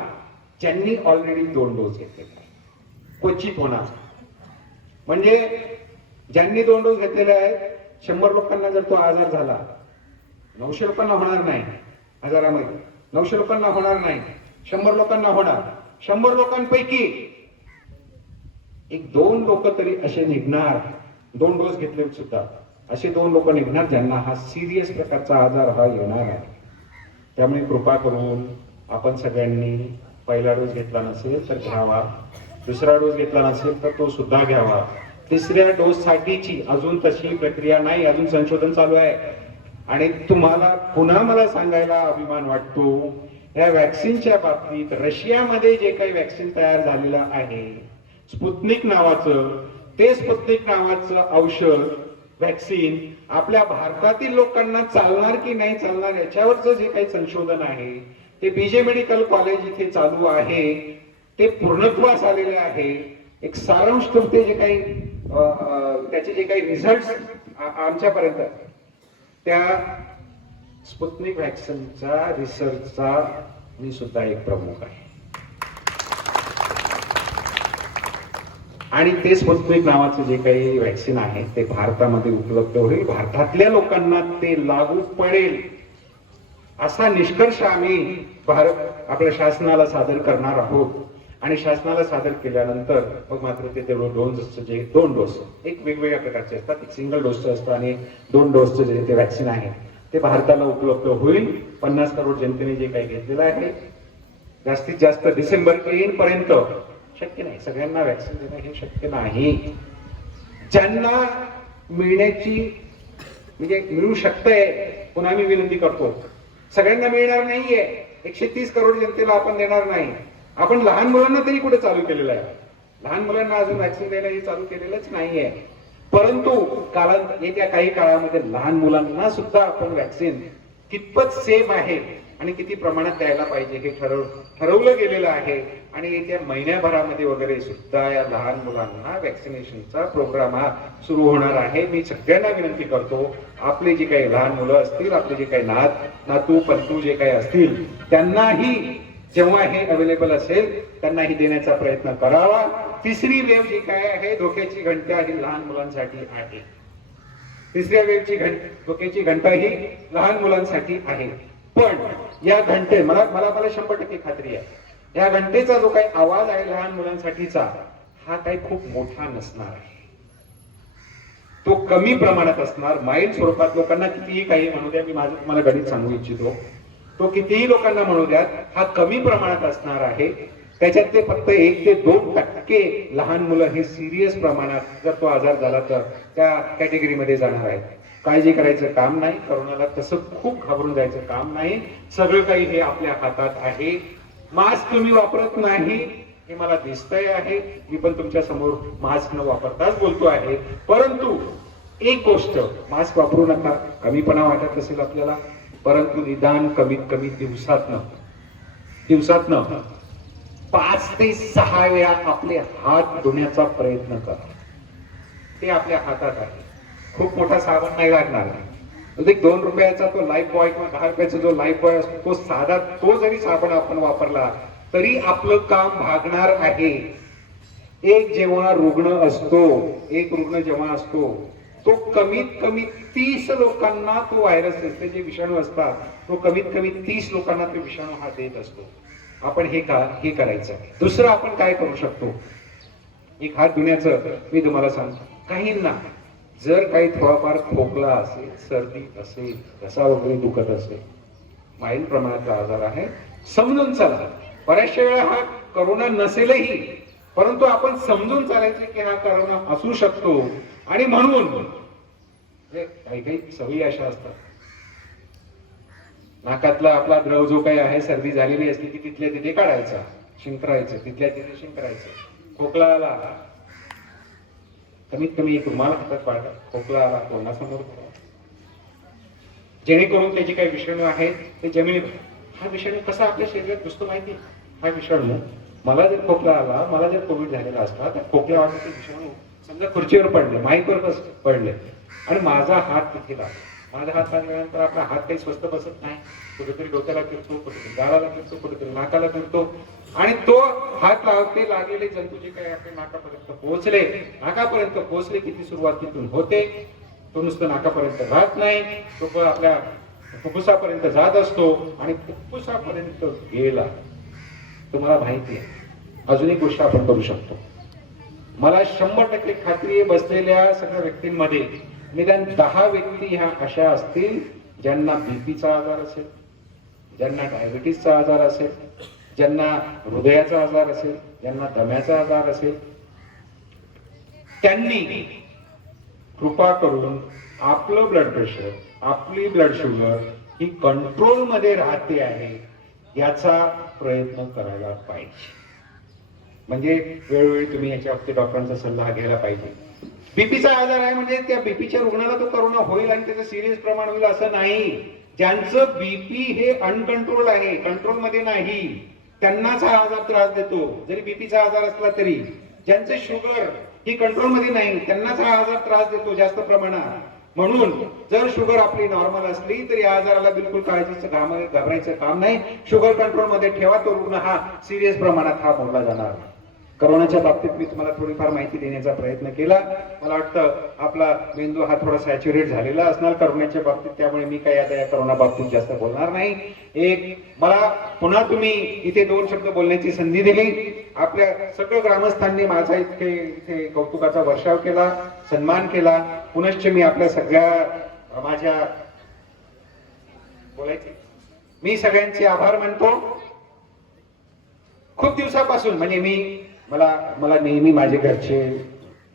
ज्यांनी ऑलरेडी 2 डोस घेतलेले, क्वचित होणार. म्हणजे ज्यांनी 2 डोस घेतलेले आहेत, 100 लोकांना जर तो आजार झाला, 900 लोकांना होणार नाही आजारामध्ये, 900 लोकांना होणार नाही, 100 लोकांना होणार. 100 लोकांपैकी 1-2 लोक तरी असे निघणार, 2 डोस घेतले सुद्धा असे 2 लोक निघणार ज्यांना हा सिरियस प्रकारचा आजार हा येणार आहे. त्यामुळे कृपा करून आपण सगळ्यांनी पहिला डोस घेतला नसेल तर घ्यावा, दुसरा डोस घेतला नसेल तर तो सुद्धा घ्यावा. तिसऱ्या डोस साठीची अजून तशी प्रक्रिया नाही, अजून संशोधन चालू आहे. आणि तुम्हाला पुन्हा मला सांगायला अभिमान वाटतो, या वॅक्सिनच्या बाबतीत रशियामध्ये जे काही वॅक्सिन तयार झालेलं आहे स्पुतनिक नावाचं, ते स्पुतनिक नावाचं औषध वॅक्सिन आपल्या भारतातील लोकांना चालणार की नाही चालणार याच्यावरचं जे काही संशोधन आहे ते बीजे मेडिकल कॉलेज इथे चालू आहे, ते पूर्णत्वास आलेले आहे. एक सारांश तुमचे जे काही त्याचे जे काही रिझल्ट आमच्यापर्यंत, त्या स्पुतनिक वॅक्सिनचा रिसर्चचा मी सुद्धा एक प्रमुख आहे. आणि ते स्पुतनिक नावाचं जे काही वॅक्सिन आहे ते भारतामध्ये उपलब्ध होईल, भारतातल्या लोकांना ते लागू पडेल असा निष्कर्ष आम्ही आपल्या शासनाला सादर करणार आहोत. आणि शासनाला सादर केल्यानंतर मग मात्र ते 2 डोस एक वेगवेगळ्या प्रकारचे असतात, एक सिंगल डोसचं असतं आणि 2 डोसचं जे ते वॅक्सिन आहे ते भारताला उपलब्ध होईल. 50 करोड जनतेने जे काही घेतलेलं आहे, जास्तीत जास्त डिसेंबर पर्यंत शक्य नाही, सगळ्यांना वॅक्सिन देणं हे शक्य नाही. ज्यांना मिळण्याची म्हणजे मिळू शकतंय, पुन्हा मी विनंती करतो, सगळ्यांना मिळणार नाहीये. 130 करोड जनतेला आपण देणार नाही. आपण लहान मुलांना तरी कुठे चालू केलेलं आहे, लहान मुलांना अजून वॅक्सिन देणं हे चालू केलेलंच नाहीये. परंतु येत्या काही काळामध्ये लहान मुलांना सुद्धा आपण वॅक्सिन कितपत सेफ आहे आणि किती प्रमाणात द्यायला पाहिजे हे ठरवलं गेलेलं आहे. आणि येत्या महिन्याभरामध्ये वगैरे सुद्धा या लहान मुलांना वॅक्सिनेशनचा प्रोग्राम हा सुरू होणार आहे. मी सगळ्यांना विनंती करतो, आपले जे काही लहान मुलं असतील, आपले जे काही नातू पंतू जे काही असतील, त्यांनाही जेव्हा हे अवेलेबल असेल त्यांनाही देण्याचा प्रयत्न करावा. तिसरी वेव जी काय आहे, धोक्याची घंटा ही लहान मुलांसाठी आहे. तिसऱ्या वेवची धोक्याची घंटा ही लहान मुलांसाठी आहे. पण या घंटे मला 100% खात्री आहे, या घंटेचा जो काही आवाज आहे लहान मुलांसाठीचा, हा काही खूप मोठा नसणार आहे, तो कमी प्रमाणात असणार. माईल स्वरूपात लोकांना कितीही काही म्हणू द्या, मी माझं तुम्हाला गणित सांगू इच्छितो, तो कितीही लोकांना म्हणू द्या, हा कमी प्रमाणात असणार आहे. त्याच्यातले फक्त 1 ते 2% लहान मुलं हे सिरियस प्रमाणात जर तो आजार झाला तर त्या कॅटेगरीमध्ये जाणार आहेत. काळजी करायचं काम नाही, करोनाला तसं खूप घाबरून जायचं काम नाही. सगळं काही हे आपल्या हातात आहे. मास्क तुम्ही वापरत नाही हे मला दिसतंय आहे, मी पण तुमच्या समोर मास्क न वापरताच बोलतो आहे. परंतु एक गोष्ट, मास्क वापरू नका, कमीपणा वाटत असेल आपल्याला, परंतु निदान कमीत कमी दिवसातनं 5 ते 6 वेळा आपले हात धुण्याचा प्रयत्न करा. ते आपल्या हातात आहे. खूप मोठा साबण नाही लागणार, 2 रुपयाचा तो लाईफ बॉय किंवा 10 रुपयाचा जो लाईफ बॉय असतो, तो साधा, तो जरी साबण आपण वापरला तरी आपलं काम भागणार आहे. एक रुग्ण जेव्हा असतो तो कमीत कमी 30 लोकांना तो व्हायरस असते, जे विषाणू असतात, तो कमीत कमी 30 लोकांना तो विषाणू हा देत असतो. आपण हे करायचं. दुसरं आपण काय करू शकतो, एक हात धुण्याचं मी तुम्हाला सांगतो. काहींना जर काही थोडाफार खोकला असेल, सर्दी असेल, घसा वगैरे दुखत असेल, माईल प्रमाणाचा आजार आहे, समजून चला. बऱ्याचशा वेळा हा करोना नसेलही, परंतु आपण समजून चालायचं की हा करोना असू शकतो. आणि म्हणून काही सवयी अशा असतात, नाकातला आपला द्रव जो काही आहे, सर्दी झालेली असली की तिथल्या तिथे काढायचा, शिंकरायचं, तिथल्या तिथे शिंकरायचं. खोकला आला, कमीत कमी एक रुमाल हातात पाडा, खोकला आला तोंडासमोर, जेणेकरून त्याचे काही विषाणू आहेत ते जमिनीत. हा विषाणू कसा आपल्या शरीरात घुसतो माहिती, हा विषाणू मला जर खोकला आला, मला जर कोविड झालेला असला, तर खोकल्या वाटते विषाणू समजा खुर्चीवर पडले, माईकवर पडले आणि माझा हात तिथे लागला. माझा हात लागल्यानंतर आपला हात काही स्वस्त बसत नाही, कुठेतरी डोक्याला फिरतो, कुठेतरी गालाला फिरतो, कुठेतरी नाकाला फिरतो आणि तो हात लावते लागलेले जंतू जे काही आपल्या नाकापर्यंत पोहोचले, नाकापर्यंत पोहोचले की ती सुरुवात तिथून होते. तो नुसतं नाकापर्यंत राहत नाही, तो आपल्या फुफ्फुसापर्यंत जात असतो आणि फुफ्फुसापर्यंत गेला. तुम्हाला माहिती आहे, अजून एक गोष्ट आपण करू शकतो. मला 100% खात्री आहे, बसलेल्या सगळ्या व्यक्तींमध्ये निदान 10 व्यक्ती ह्या अशा असतील ज्यांना बीपीचा आजार असेल, ज्यांना डायबिटीसचा आजार असेल, ज्यांना हृदयाचा आजार असेल, ज्यांना दम्याचा आजार असेल. त्यांनी कृपा करून आपलं ब्लड प्रेशर, आपली ब्लड शुगर ही कंट्रोल मध्ये राहते आहे याचा प्रयत्न करायला पाहिजे. म्हणजे वेळोवेळी तुम्ही याच्या बाबतीत डॉक्टरांचा सल्ला घ्यायला पाहिजे. बीपीचा आजार आहे म्हणजे त्या बीपीच्या रुग्णाला तो करोना होईल आणि त्याचं सिरियस प्रमाण होईल असं नाही. ज्यांचं बीपी हे अनकंट्रोल आहे, कंट्रोल मध्ये नाही, त्यांनाच हा आजार त्रास देतो, जरी बीपीचा आजार असला तरी. ज्यांचं शुगर ही कंट्रोल मध्ये नाही, त्यांनाच हा आजार त्रास देतो जास्त प्रमाणात. म्हणून जर शुगर आपली नॉर्मल असली तरी या आजाराला बिलकुल काळजीचं घाबरायचं काम नाही. शुगर कंट्रोल मध्ये ठेवा, तो रुग्ण हा सिरियस प्रमाणात हा मोडला जाणार नाही. करोनाच्या बाबतीत मी तुम्हाला थोडीफार माहिती देण्याचा प्रयत्न केला. मला वाटतं आपला मेंदू हा थोडा सॅच्युरेट झालेला असणार करोनाच्या बाबतीत, त्यामुळे मी काही आता या करोना बाबतीत जास्त बोलणार नाही. मला पुन्हा तुम्ही इथे 2 शब्द बोलण्याची संधी दिली. आपल्या सगळं ग्रामस्थांनी माझा इथे कौतुकाचा वर्षाव केला, सन्मान केला. पुनश्च मी आपल्या सगळ्या माझ्या बोलायचे मी सगळ्यांचे आभार मानतो. खूप दिवसापासून म्हणजे मला नेहमी माझे घरचे,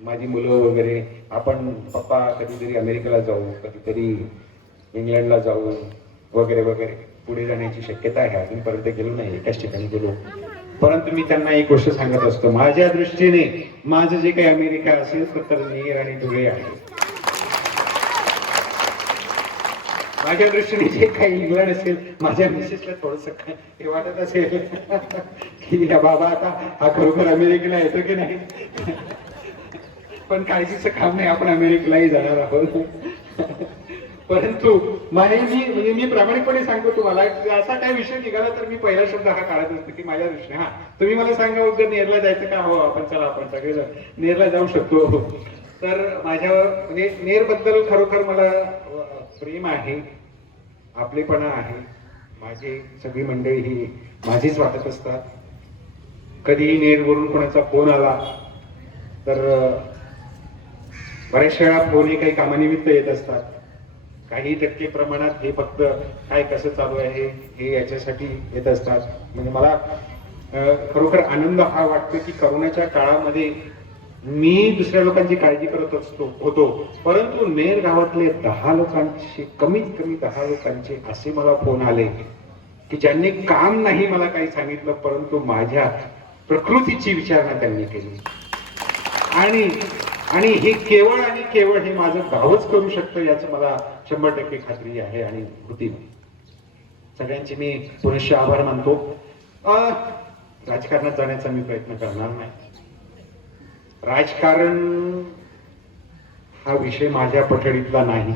माझी मुलं वगैरे, आपण पप्पा कधीतरी अमेरिकेला जाऊ, कधीतरी इंग्लंडला जाऊ वगैरे वगैरे, पुढे जाण्याची शक्यता आहे. अजूनपर्यंत गेलो नाही, एकाच ठिकाणी गेलो. परंतु मी त्यांना एक गोष्ट सांगत असतो, माझ्या दृष्टीने माझं जे काही अमेरिका असेल तर नेर आणि धुळे आहे. माझ्या दृष्टीने जे काही इंग्लंड असेल, माझ्या मिसेसला थोडस हे वाटत असेल की या बाबा आता हा खरोखर अमेरिकेला येतो की नाही. पण काळजीचं काम नाही, आपण अमेरिकेलाही जाणार आहोत. परंतु मी प्रामाणिकपणे सांगतो तुम्हाला, असा काय विषय निघाला तर मी पहिला शब्द हा काढत असतो की माझ्या दृष्टीने हा तुम्ही मला सांगा उद्या नेरला जायचं का, हो आपण चला, आपण सगळेजण नेरला जाऊ शकतो. तर माझ्यावर म्हणजे नेर बद्दल खरोखर मला प्रेम आहे, आपलेपणा आहे. माझी सगळी मंडळी ही माझीच वाटत असतात. कधीही नेरवरून कोणाचा फोन आला तर बऱ्याचशा वेळा फोन हे काही कामानिमित्त येत असतात. काही टक्के प्रमाणात हे फक्त काय कसं चालू आहे हे याच्यासाठी येत असतात. म्हणजे मला खरोखर आनंद हा वाटतो की करोनाच्या काळामध्ये मी दुसऱ्या लोकांची काळजी करत होतो, परंतु नेर गावातले 10 लोकांचे, कमीत कमी 10 लोकांचे असे मला फोन आले की ज्यांनी काम नाही मला काही सांगितलं, परंतु माझ्या प्रकृतीची विचारणा त्यांनी केली. आणि हे केवळ आणि केवळ हे माझं गावच करू शकतं याचं मला 100% खात्री आहे. आणि कृती सगळ्यांचे मी पुनश्च आभार मानतो. राजकारणात जाण्याचा मी प्रयत्न करणार नाही. राजकारण हा विषय माझ्या पठडीतला नाही,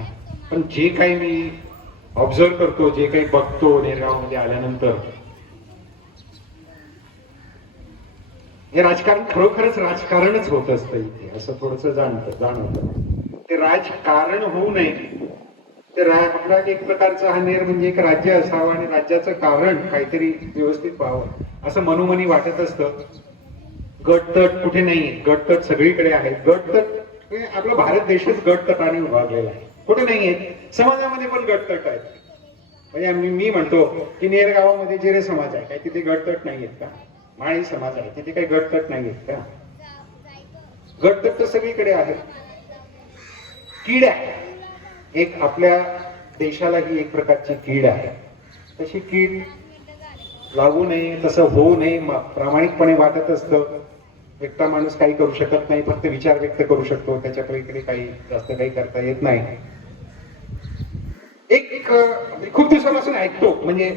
पण जे काही मी ऑब्झर्व करतो, जे काही बघतो नेरगावमध्ये आल्यानंतर, हे राजकारण खरोखरच राजकारणच होत असतं इथे, असं थोडस जाणवतं. ते राजकारण होऊ नये, ते आपला एक प्रकारचा हा नेर म्हणजे एक राज्य असावं आणि राज्याचं कारण काहीतरी व्यवस्थित व्हावं असं मनोमनी वाटत असतं. गटतट कुठे नाही, गटतट सगळीकडे आहे. गटतट आपला भारत देशच गटतटाने उभारलेला आहे, कुठे नाहीये. समाजामध्ये पण गटतट आहेत. म्हणजे मी म्हणतो की नेर गावामध्ये जे समाज आहे काय तिथे गटतट नाहीयेत का? माळी समाज आहे तिथे काही गटतट नाहीयेत का? गटतट तर सगळीकडे आहे. कीड आहे एक, आपल्या देशाला ही एक प्रकारची कीड आहे. तशी कीड लागू नये, तसं होऊ नये प्रामाणिकपणे वाटत असतं. एकटा माणूस काही करू शकत नाही, फक्त विचार व्यक्त करू शकतो, त्याच्या पलीकडे काही जास्त काही करता येत नाही. खूप दिवसापासून ऐकतो म्हणजे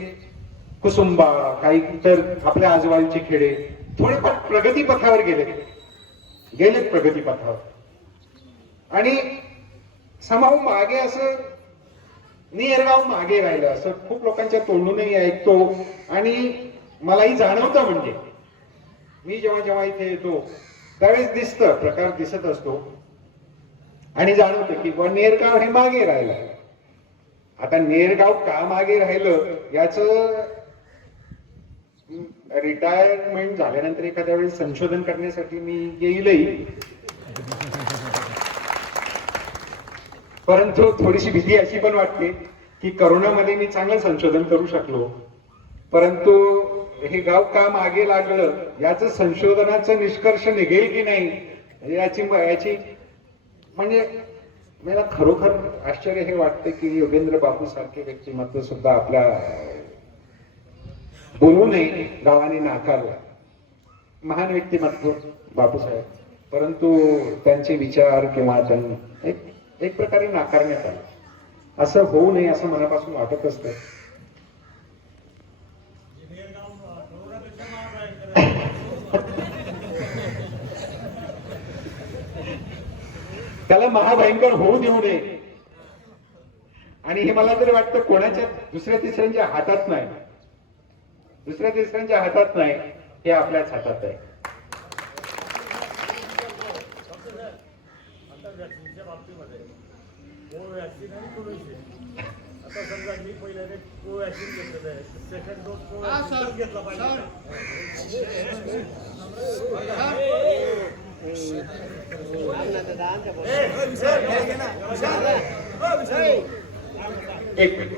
कुसुंबा, काही तर आपल्या आजूबाजूचे खेडे थोडेफार प्रगतीपथावर गेलेत प्रगतीपथावर आणि समाव मागे असं नियरगाव मागे राहिलं असं खूप लोकांच्या तोंडूनही ऐकतो आणि मलाही जाणवतं. म्हणजे मी जेव्हा इथे येतो त्यावेळेस दिसतं, प्रकार दिसत असतो आणि जाणवतं की नेरगाव हे मागे राहिलं. आता नेरगाव का मागे राहिलं याच रिटायरमेंट झाल्यानंतर एखाद्या वेळेस संशोधन करण्यासाठी मी येईलही, परंतु थोडीशी भीती अशी पण वाटते की करोनामध्ये मी चांगलं संशोधन करू शकलो, परंतु हे गाव का मागे लागलं याच संशोधनाचं निष्कर्ष निघेल की नाही याची म्हणजे मला खरोखर आश्चर्य हे वाटते की योगेंद्र बापू सारखे व्यक्तिमत्व सुद्धा आपल्या बोलू नये गावाने नाकारला. महान व्यक्तिमत्व बापूसाहेब, परंतु त्यांचे विचार किंवा एक प्रकारे नाकारण्यात आले. असं होऊ नये असं मनापासून वाटत असतं. त्याला महाभयंकर होऊ देऊ नये आणि हे मला तरी वाटतं कोणाच्या दुसऱ्या तिसऱ्यांच्या हातात नाही, हे आपल्याच हातात आहे. आता समजा मी पहिल्याने कोवॅक्सिन घेतलेलं आहे, सेकंड डोस कोवॅक्सिन घेतला पाहिजे. एक मिनिट.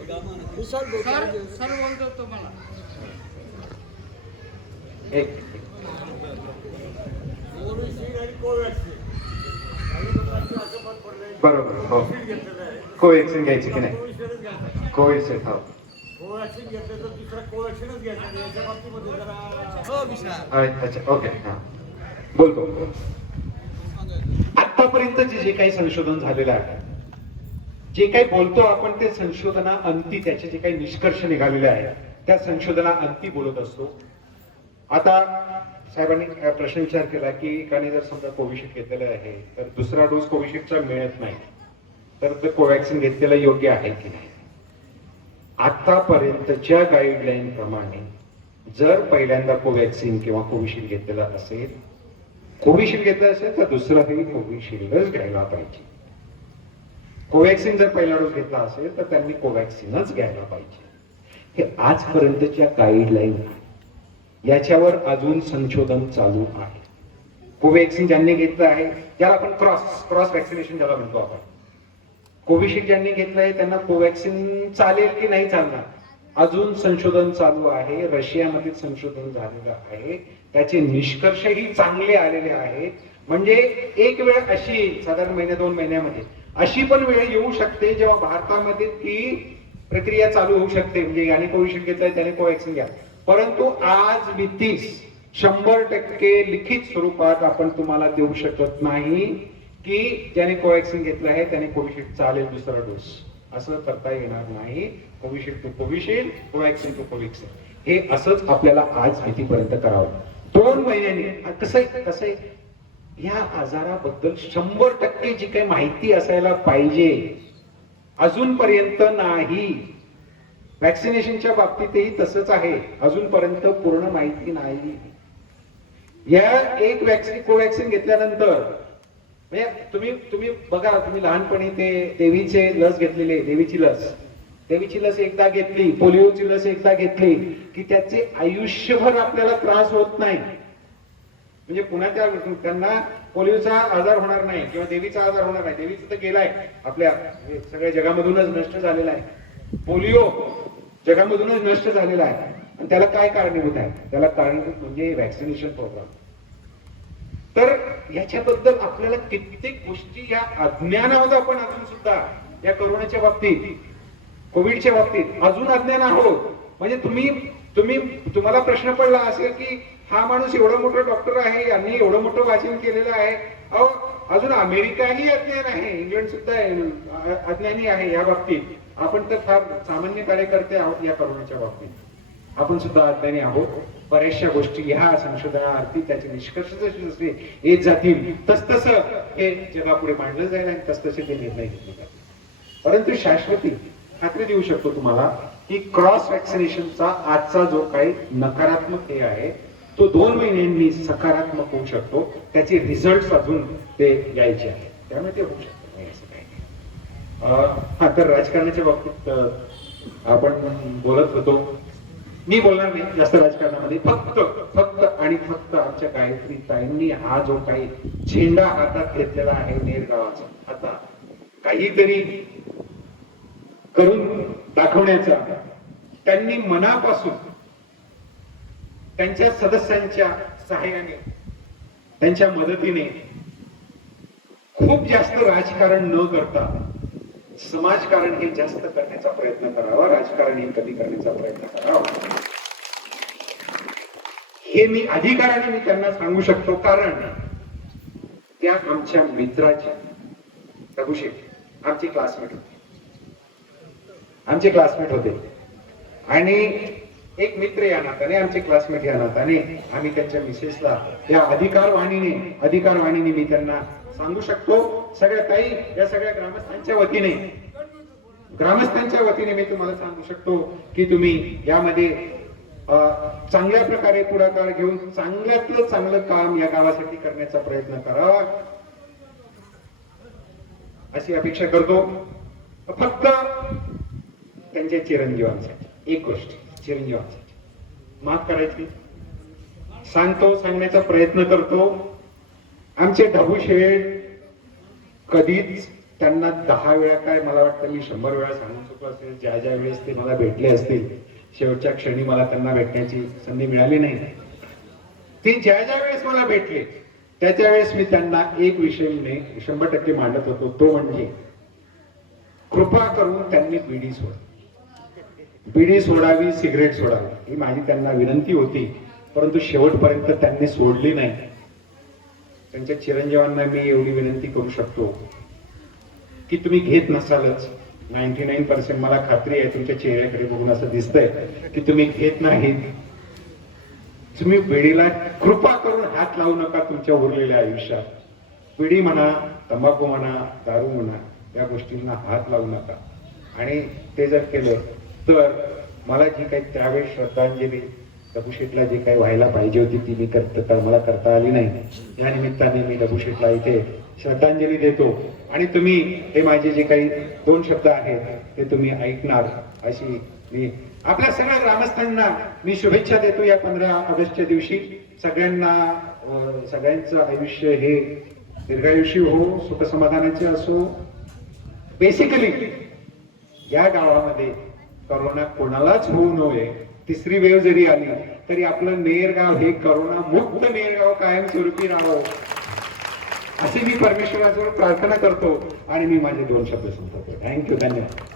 एक कोविशिल्ड आणि कोवॅक्सिन बरोबर. हो, घेतलेलं आहे. कोवॅक्सिन घ्यायची की नाही? कोविशिल्डच घ्यायचा. कोविशिल्ड. हो, कोवॅक्सिन घेतलं तर दुसरा कोवॅक्सिनच घ्यायचा. याच्या बाबतीमध्ये जरा अच्छा, ओके. हा, बोलतो. आतापर्यंत जे काही संशोधन झालेलं आहे, जे काही बोलतो आपण ते संशोधना अंती त्याचे जे काही निष्कर्ष निघालेले आहे त्या संशोधना अंती बोलत असतो. आता साहेबांनी प्रश्न विचार केला की एकाने जर समजा कोविशिल्ड घेतलेलं आहे तर दुसरा डोस कोविशिल्डचा मिळत नाही तर ते कोवॅक्सिन घेतलेलं योग्य आहे की नाही. आतापर्यंतच्या गाईडलाईन प्रमाणे जर पहिल्यांदा कोवॅक्सिन किंवा कोविशिल्ड घेतलेलं असेल, तर दुसराही कोविशिल्डच घ्यायला पाहिजे. कोवॅक्सिन जर पहिला डोस घेतला असेल तर त्यांनी कोवॅक्सिनच घ्यायला पाहिजे. हे आजपर्यंतच्या गाईडलाईन याच्यावर अजून संशोधन चालू आहे. कोवॅक्सिन ज्यांनी घेतलं आहे, ज्याला आपण क्रॉस वॅक्सिनेशन ज्याला म्हणतो आपण, कोविशिल्ड ज्यांनी घेतलंय त्यांना कोवॅक्सिन चालेल की नाही चालणार अजून संशोधन चालू आहे. रशियामध्ये संशोधन झालेलं आहे, त्याचे निष्कर्षही चांगले आलेले आहेत. म्हणजे एक वेळ अशी साधारण महिन्या 2 महिन्यामध्ये अशी पण वेळ येऊ शकते जेव्हा भारतामध्ये ती प्रक्रिया चालू होऊ शकते. म्हणजे याने कोविशिल्ड घेतलंय त्याने कोवॅक्सिन घ्या, परंतु आज भीतीस 100% लिखित स्वरूपात आपण तुम्हाला देऊ शकत नाही की ज्याने कोवॅक्सिन घेतलं आहे त्याने कोविशिल्ड चालेल दुसरा डोस, असं करता येणार नाही. Covishield to Covishield, Covaxin to Covaxin, हे असंच आपल्याला आज भीतीपर्यंत करावं. 2 महिन्यांनी कसं या आजाराबद्दल 100% जी काही माहिती असायला पाहिजे अजूनपर्यंत नाही. वॅक्सिनेशनच्या बाबतीतही तसंच आहे, अजूनपर्यंत पूर्ण माहिती नाही. या एक कोवॅक्सिन घेतल्यानंतर म्हणजे तुम्ही बघा, तुम्ही लहानपणी ते देवीचे लस घेतलेले, देवीची लस एकदा घेतली, पोलिओची लस एकदा घेतली की त्याचे आयुष्यभर आपल्याला त्रास होत नाही. म्हणजे पुन्हा त्यांना पोलिओचा आजार होणार नाही किंवा देवीचा आजार होणार नाही. देवीचा तर गेलाय, आपल्या सगळ्या जगामधूनच नष्ट झालेला आहे. पोलिओ जगामधूनच नष्ट झालेला आहे आणि त्याला काय कारणीभूत आहे? त्याला कारणीभूत म्हणजे वॅक्सिनेशन प्रोग्राम. तर याच्याबद्दल आपल्याला कित्येक गोष्टी या अज्ञानात आपण अजून सुद्धा या कोरोनाच्या बाबतीत, कोविडच्या बाबतीत अजून अज्ञान आहोत. म्हणजे तुम्हाला प्रश्न पडला असेल की हा माणूस एवढा मोठा डॉक्टर आहे, यांनी एवढं मोठं वाचन केलेलं आहे, अहो अजून अमेरिकाही अज्ञान आहे, इंग्लंड सुद्धा अज्ञानी आहे या बाबतीत. आपण तर फार सामान्य कार्यकर्ते आहोत या कोरोनाच्या बाबतीत. आपण सुद्धा अज्ञानी आहोत. बऱ्याचशा गोष्टी ह्या संशोधनार्थी त्याचे निष्कर्ष जसे जसे येत जातील तसतसं हे जगापुढे मांडलं जाईल आणि तसतसे ते निर्णय घेतले जातील. परंतु शाश्वती खात्री देऊ शकतो तुम्हाला की क्रॉस वॅक्सिनेशनचा आजचा जो काही नकारात्मक हे आहे तो 2 महिन्यांनी सकारात्मक होऊ शकतो. त्याचे रिझल्ट अजून ते यायचे आहेत, त्यामुळे ते होऊ शकतं नाही असं काही नाही. हा तर राजकारणाच्या बाबतीत आपण बोलत होतो. मी बोलणार नाही जास्त राजकारणामध्ये. फक्त आणि फक्त आमच्या गायत्री ताईंनी हा जो काही झेंडा हातात घेतलेला आहे नेरगावाचा, आता काहीतरी करून दाखवण्याचा, त्यांनी मनापासून त्यांच्या सदस्यांच्या सहाय्याने त्यांच्या मदतीने खूप जास्त राजकारण न करता समाजकारण हे जास्त करण्याचा प्रयत्न करावा, राजकारण हे कमी करण्याचा प्रयत्न करावा. हे मी अधिकाराने मी त्यांना सांगू शकतो, कारण त्या आमच्या मित्राच्या रघुशेठ आमचे क्लासमेट होते आणि एक मित्र या नात्याने, आमचे क्लासमेट या नात्याने आम्ही त्यांच्या मिसेसला या अधिकारवाणीने मी त्यांना सांगू शकतो. सगळ्या काही या सगळ्या ग्रामस्थांच्या वतीने मी तुम्हाला सांगू शकतो की तुम्ही यामध्ये चांगल्या प्रकारे पुढाकार घेऊन चांगल्यातलं चांगलं काम या गावासाठी करण्याचा प्रयत्न करावा अशी अपेक्षा करतो. फक्त त्यांच्या चिरंजीवांसाठी एक गोष्ट, चिरंजीवांसाठी माफ करायची सांगण्याचा प्रयत्न करतो. आमचे ढबू शेठ कधीच त्यांना 10 वेळा काय मला वाटतं मी 100 वेळा सांगू शकलो असेल. ज्या ज्या वेळेस ते मला भेटले असतील, शेवटच्या क्षणी मला त्यांना भेटण्याची संधी मिळाली नाही. ते ज्या ज्या वेळेस मला भेटले त्याच्या वेळेस मी त्यांना एक विषय 100% मांडत होतो, तो म्हणजे कृपा करून त्यांनी बिडी सोडावी, सिगरेट सोडावी ही माझी त्यांना विनंती होती. परंतु शेवटपर्यंत त्यांनी सोडली नाही. त्यांच्या चिरंजीवांना मी एवढी विनंती करू शकतो की तुम्ही घेत नसालच, 99% मला खात्री आहे तुमच्या चेहऱ्याकडे बघून असं दिसतंय की तुम्ही घेत नाहीत. तुम्ही बिडीला कृपा करून हात लावू नका तुमच्या उरलेल्या आयुष्यात. बिडी म्हणा, तंबाखू म्हणा, दारू म्हणा, या गोष्टींना हात लावू नका. आणि ते जर केलं तर मला जी काही त्यावेळेस श्रद्धांजली दगडूशेठला जे काही व्हायला पाहिजे होती ती मी मला करता आली नाही. या निमित्ताने मी दगडूशेठला इथे श्रद्धांजली देतो आणि तुम्ही हे माझे जे काही 2 शब्द आहेत ते तुम्ही ऐकणार अशी मी आपल्या सगळ्या ग्रामस्थांना मी शुभेच्छा देतो. या 15 ऑगस्टच्या दिवशी सगळ्यांचं आयुष्य हे दीर्घायुषी हो, सुख समाधानाचे असो. बेसिकली या गावामध्ये करोना कोणालाच होऊ नये. 3री वेव्ह जरी आली तरी आपलं नेरगाव हे करोना मुक्त नेरगाव कायमस्वरूपी राहावं अशी मी परमेश्वराजवळ प्रार्थना करतो आणि मी माझे 2 शब्द संपवतो. थँक्यू, धन्यवाद.